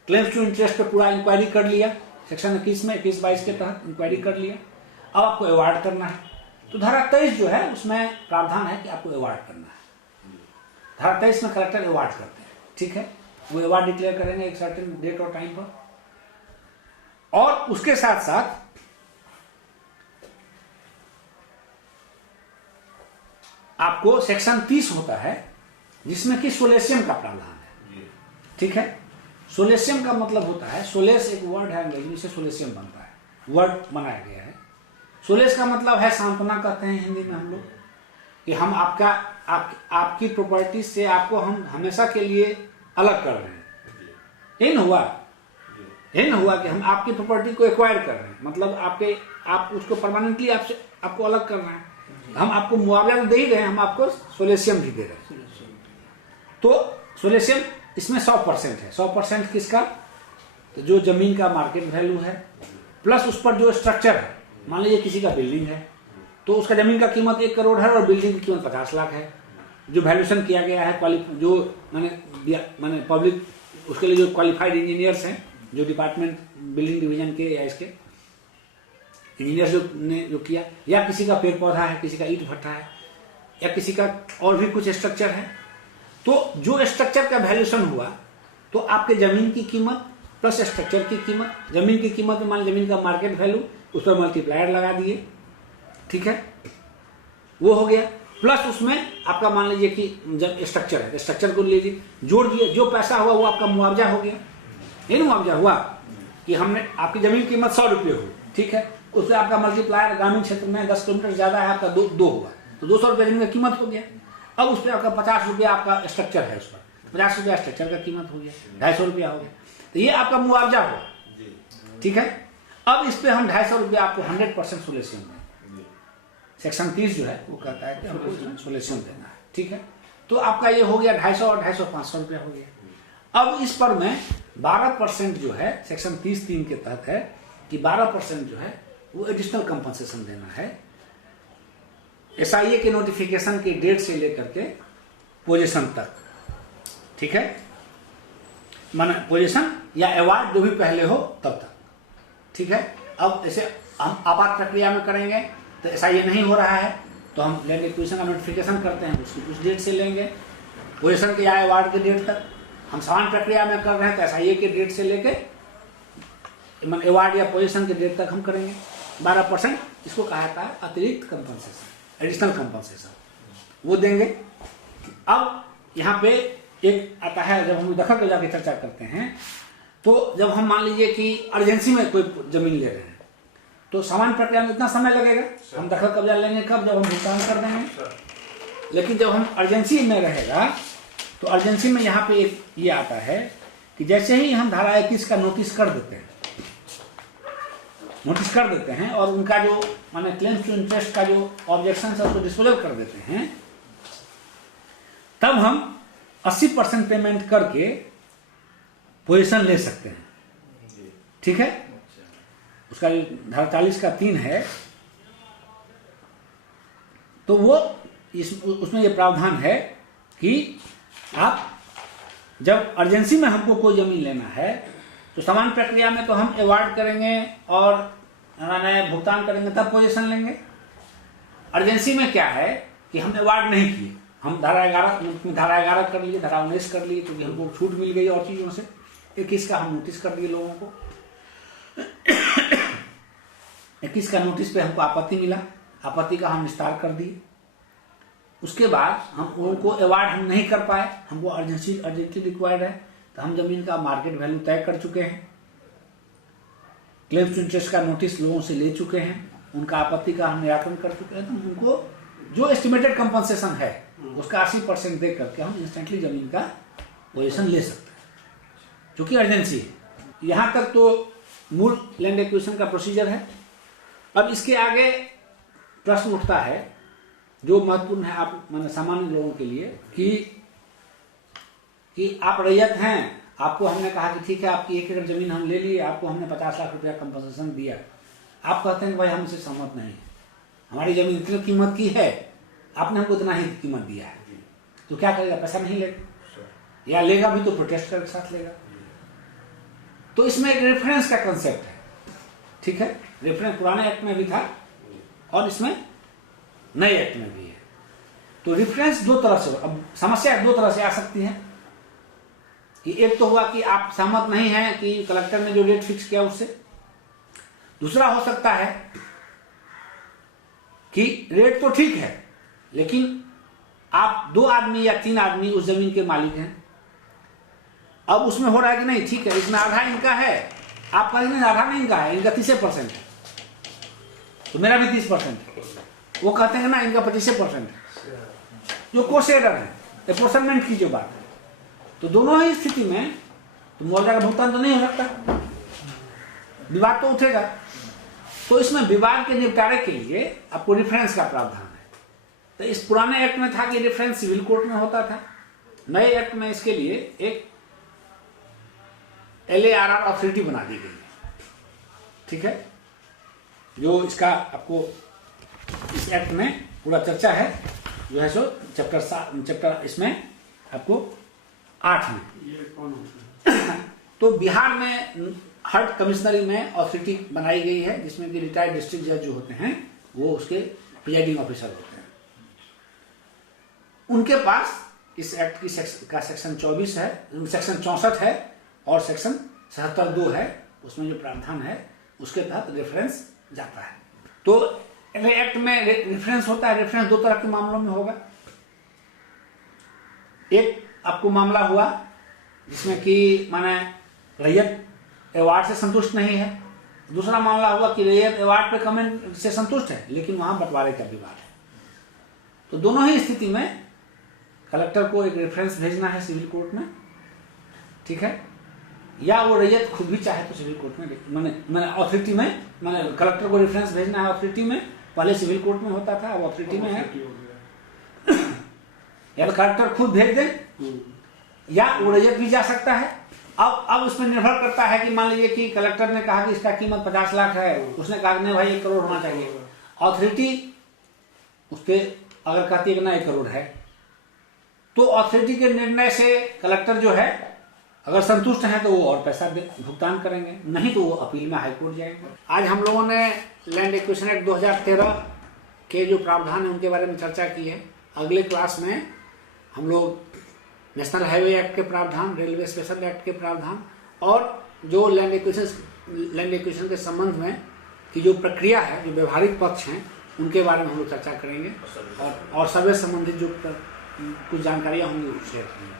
क्लेम्स टू इंटरेस्ट पे पूरा इंक्वायरी कर लिया, सेक्शन 21 में 21-22 के तहत इंक्वायरी कर लिया, अब आपको अवार्ड करना है। तो धारा 23 जो है उसमें प्रावधान है कि आपको अवार्ड करना है। धारा 23 में कलेक्टर अवार्ड करते हैं। ठीक है, वो अवार्ड डिक्लेयर करेंगे एक सर्टेन डेट और टाइम पर। और उसके साथ साथ आपको सेक्शन 30 होता है जिसमें कि सोलेशियम का प्रावधान है। ठीक है, सोलेशियम का मतलब होता है, सोलेस एक वर्ड है अंग्रेजी से सोलेशियम बनता है, वर्ड बनाया गया है। सोलेस का मतलब है सांत्वना, कहते हैं हिंदी में हम लोग, कि हम आपकी प्रॉपर्टी से आपको हम हमेशा के लिए अलग कर रहे हैं। ये न हुआ कि हम आपकी प्रॉपर्टी को एक्वायर कर रहे हैं, मतलब आप उसको परमानेंटली आपको अलग करना है। हम आपको मुआवजा तो दे ही रहे हैं, हम आपको सोलेशियम भी दे रहे हैं। तो सोलेशियम इसमें 100% है। 100% किसका? तो जो जमीन का मार्केट वैल्यू है प्लस उस पर जो स्ट्रक्चर है। मान लीजिए किसी का बिल्डिंग है तो उसका जमीन का कीमत 1 करोड़ है और बिल्डिंग की कीमत 50 लाख है। जो वैल्यूएशन किया गया है, जो मैंने पब्लिक उसके लिए जो क्वालिफाइड इंजीनियर्स हैं, जो डिपार्टमेंट बिल्डिंग डिवीजन के या इसके इंजीनियर्स ने जो किया, या किसी का पेड़ पौधा है, किसी का ईंट भट्टा है, या किसी का और भी कुछ स्ट्रक्चर है, तो जो स्ट्रक्चर का वैल्यूएशन हुआ तो आपके जमीन की कीमत प्लस स्ट्रक्चर की कीमत, जमीन की कीमत में मान जमीन का मार्केट वैल्यू, उस पर मल्टीप्लायर लगा दिए। ठीक है, वो हो गया। प्लस उसमें आपका मान लीजिए कि जब स्ट्रक्चर है, स्ट्रक्चर को लीजिए, जोड़ दिए, जो पैसा हुआ वो आपका मुआवजा हो गया। ये मुआवजा हुआ कि हमने आपकी जमीन की कीमत 100 रुपये हुई, ठीक है, उससे आपका मल्टीप्लायर ग्रामीण क्षेत्र में 10 किलोमीटर ज्यादा है, आपका दो होगा, तो 200 रुपये जमीन का कीमत हो गया। अब उस पर आपका 50 रुपया आपका स्ट्रक्चर है, उस पर 50 रुपया स्ट्रक्चर का कीमत हो गया, 250 रुपया हो गया, तो ये आपका मुआवजा हुआ। ठीक है, अब इस पे हम 250 रुपया आपको 100% सोल्यूशन देंगे। सेक्शन 30 जो है वो कहता है कि हमको सोल्यूशन देना है। ठीक है, तो आपका ये हो गया 250 और 250 500 रुपया हो गया। अब इस पर मैं 12% जो है सेक्शन 30(3) के तहत है कि 12% जो है वो एडिशनल कंपनसेशन देना है SIA के नोटिफिकेशन के डेट से लेकर के पोजीशन तक। ठीक है, माने पोजीशन या अवार्ड जो भी पहले हो तब तक। ठीक है, अब ऐसे हम आपात प्रक्रिया में करेंगे तो SIA नहीं हो रहा है तो हम लैंड एक्विजिशन का नोटिफिकेशन करते हैं, उसकी उस डेट से लेंगे पोजीशन के या अवार्ड के डेट तक। हम समान प्रक्रिया में कर रहे हैं तो SIA के डेट से लेके अवार्ड या पोजीशन के डेट तक हम करेंगे। 12% इसको कहा जाता है अतिरिक्त कंपनसेशन, एडिशनल कंपनसेशन, वो देंगे। अब यहाँ पे एक आता है, जब हम दखल के जाके चर्चा करते हैं तो जब हम मान लीजिए कि अर्जेंसी में कोई जमीन ले रहे हैं तो समान प्रक्रिया में इतना समय लगेगा, हम दखल कब्जा लेंगे कब, जब हम भुगतान कर देंगे। लेकिन जब हम अर्जेंसी में रहेगा तो अर्जेंसी में यहाँ पे एक ये आता है कि जैसे ही हम धारा 21 का नोटिस कर देते हैं और उनका जो माने क्लेम्स टू इंटरेस्ट का जो ऑब्जेक्शन है उसको डिस्पोजल कर देते हैं, तब हम 80% पेमेंट करके पोजीशन ले सकते हैं। ठीक है, उसका धारा 40 का 3 है, तो वो उसमें ये प्रावधान है कि आप जब अर्जेंसी में हमको कोई जमीन लेना है तो समान प्रक्रिया में तो हम अवार्ड करेंगे और माने भुगतान करेंगे तब पोजीशन लेंगे। अर्जेंसी में क्या है कि हम अवार्ड नहीं किए, हम धारा 11 कर लिए, धारा 19 कर लिए, क्योंकि हमको छूट मिल गई और चीजों से। 21 का हम नोटिस कर दिए लोगों को, 21 का नोटिस पे हमको आपत्ति मिला, आपत्ति का हम निस्तार कर दिए। उसके बाद हम उनको अवार्ड हम नहीं कर पाए, हमको अर्जेंटली रिक्वायर्ड है, तो हम जमीन का मार्केट वैल्यू तय कर चुके हैं, क्लेम्स टू इंटरेस्ट का नोटिस लोगों से ले चुके हैं, उनका आपत्ति का हम निराकरण कर चुके हैं, तो उनको जो एस्टिमेटेड कंपनसेशन है उसका 80% दे करके हम इंस्टेंटली जमीन का पोजीशन ले सकते हैं, जो कि अर्जेंसी है। यहाँ तक तो मूल लैंड एक्विजिशन का प्रोसीजर है। अब इसके आगे प्रश्न उठता है जो महत्वपूर्ण है आप माने सामान्य लोगों के लिए कि आप रैयत हैं, आपको हमने कहा कि ठीक है आपकी 1 एकड़ जमीन हम ले लिए, आपको हमने 50 लाख रुपया कंपनसेशन दिया, आप कहते हैं भाई हम इससे सहमत नहीं, हमारी जमीन इतनी कीमत की है, आपने हमको इतना ही कीमत दिया है, तो क्या करेगा, पैसा नहीं लेगा, या लेगा भी तो प्रोटेस्ट के साथ लेगा। तो इसमें एक रेफरेंस का कंसेप्ट है। ठीक है, रेफरेंस पुराने एक्ट में भी था और इसमें नए एक्ट में भी है। तो रेफरेंस दो तरह से, अब समस्या 2 तरह से आ सकती है कि एक तो हुआ कि आप सहमत नहीं हैं कि कलेक्टर ने जो रेट फिक्स किया उससे, दूसरा हो सकता है कि रेट तो ठीक है लेकिन आप 2 आदमी या 3 आदमी उस जमीन के मालिक हैं, अब उसमें हो रहा है कि नहीं ठीक है इसमें आधा इनका है, आप कहेंगे आधा नहीं इनका है, इनका 30% है तो मेरा भी 30% है, वो कहते हैं ना इनका 25% है, जो कोशेडर है, एपोर्शनमेंट की जो बात है। तो दोनों ही स्थिति में तो मुआवजा का भुगतान तो नहीं हो सकता, विवाद तो उठेगा। तो इसमें विवाद के निपटारे के लिए आपको रेफरेंस का प्रावधान है। तो इस पुराने एक्ट में था कि रेफरेंस सिविल कोर्ट में होता था, नए एक्ट में इसके लिए एक LARR अथॉरिटी बना दी गई है। ठीक है, जो इसका आपको इस एक्ट में पूरा चर्चा है जो है सो चैप्टर इसमें आपको 8 में। ये कौन होता है? तो बिहार में हर कमिश्नरी में अथॉरिटी बनाई गई है जिसमें कि रिटायर्ड डिस्ट्रिक्ट जज जो होते हैं वो उसके प्रिजाइडिंग ऑफिसर होते हैं। उनके पास इस एक्ट की सेक्शन 24 है, सेक्शन 64 है और सेक्शन 77(2) है, उसमें जो प्रावधान है उसके तहत रेफरेंस जाता है। तो एक्ट में रेफरेंस होता है। रेफरेंस 2 तरह के मामलों में होगा। एक आपको मामला हुआ जिसमें कि माने रैयत अवार्ड से संतुष्ट नहीं है दूसरा मामला होगा कि रैयत अवार्ड पे कमेंट से संतुष्ट है लेकिन वहां बंटवारे का विवाद है। तो दोनों ही स्थिति में कलेक्टर को एक रेफरेंस भेजना है सिविल कोर्ट में, ठीक है, या वो रैयत खुद भी चाहे तो सिविल कोर्ट में मैंने ऑथोरिटी में मैंने कलेक्टर को रेफरेंस भेजना है ऑथोरिटी में, पहले सिविल कोर्ट में होता था अब ऑथोरिटी में है, या तो कलेक्टर खुद भेज दे या वो रैयत भी जा सकता है। अब उसमें निर्भर करता है कि मान लीजिए कि कलेक्टर ने कहा कि इसका कीमत 50 लाख है, उसने कहा नहीं भाई 1 करोड़ होना चाहिए, ऑथोरिटी उसके अगर कहती है कि ना 1 करोड़ है तो ऑथोरिटी के निर्णय से कलेक्टर जो है अगर संतुष्ट है तो वो और पैसा भुगतान करेंगे, नहीं तो वो अपील में हाईकोर्ट जाएंगे। आज हम लोगों ने लैंड एक्विजिशन एक्ट 2013 के जो प्रावधान है उनके बारे में चर्चा की है। अगले क्लास में हम लोग नेशनल हाईवे एक्ट के प्रावधान, रेलवे स्पेशल एक्ट के प्रावधान और जो लैंड एक्विजिशन के संबंध में की जो प्रक्रिया है, जो व्यवहारिक पक्ष हैं उनके बारे में हम लोग चर्चा करेंगे और सर्वे संबंधित जो कुछ जानकारियाँ होंगी वो शेयर करेंगे।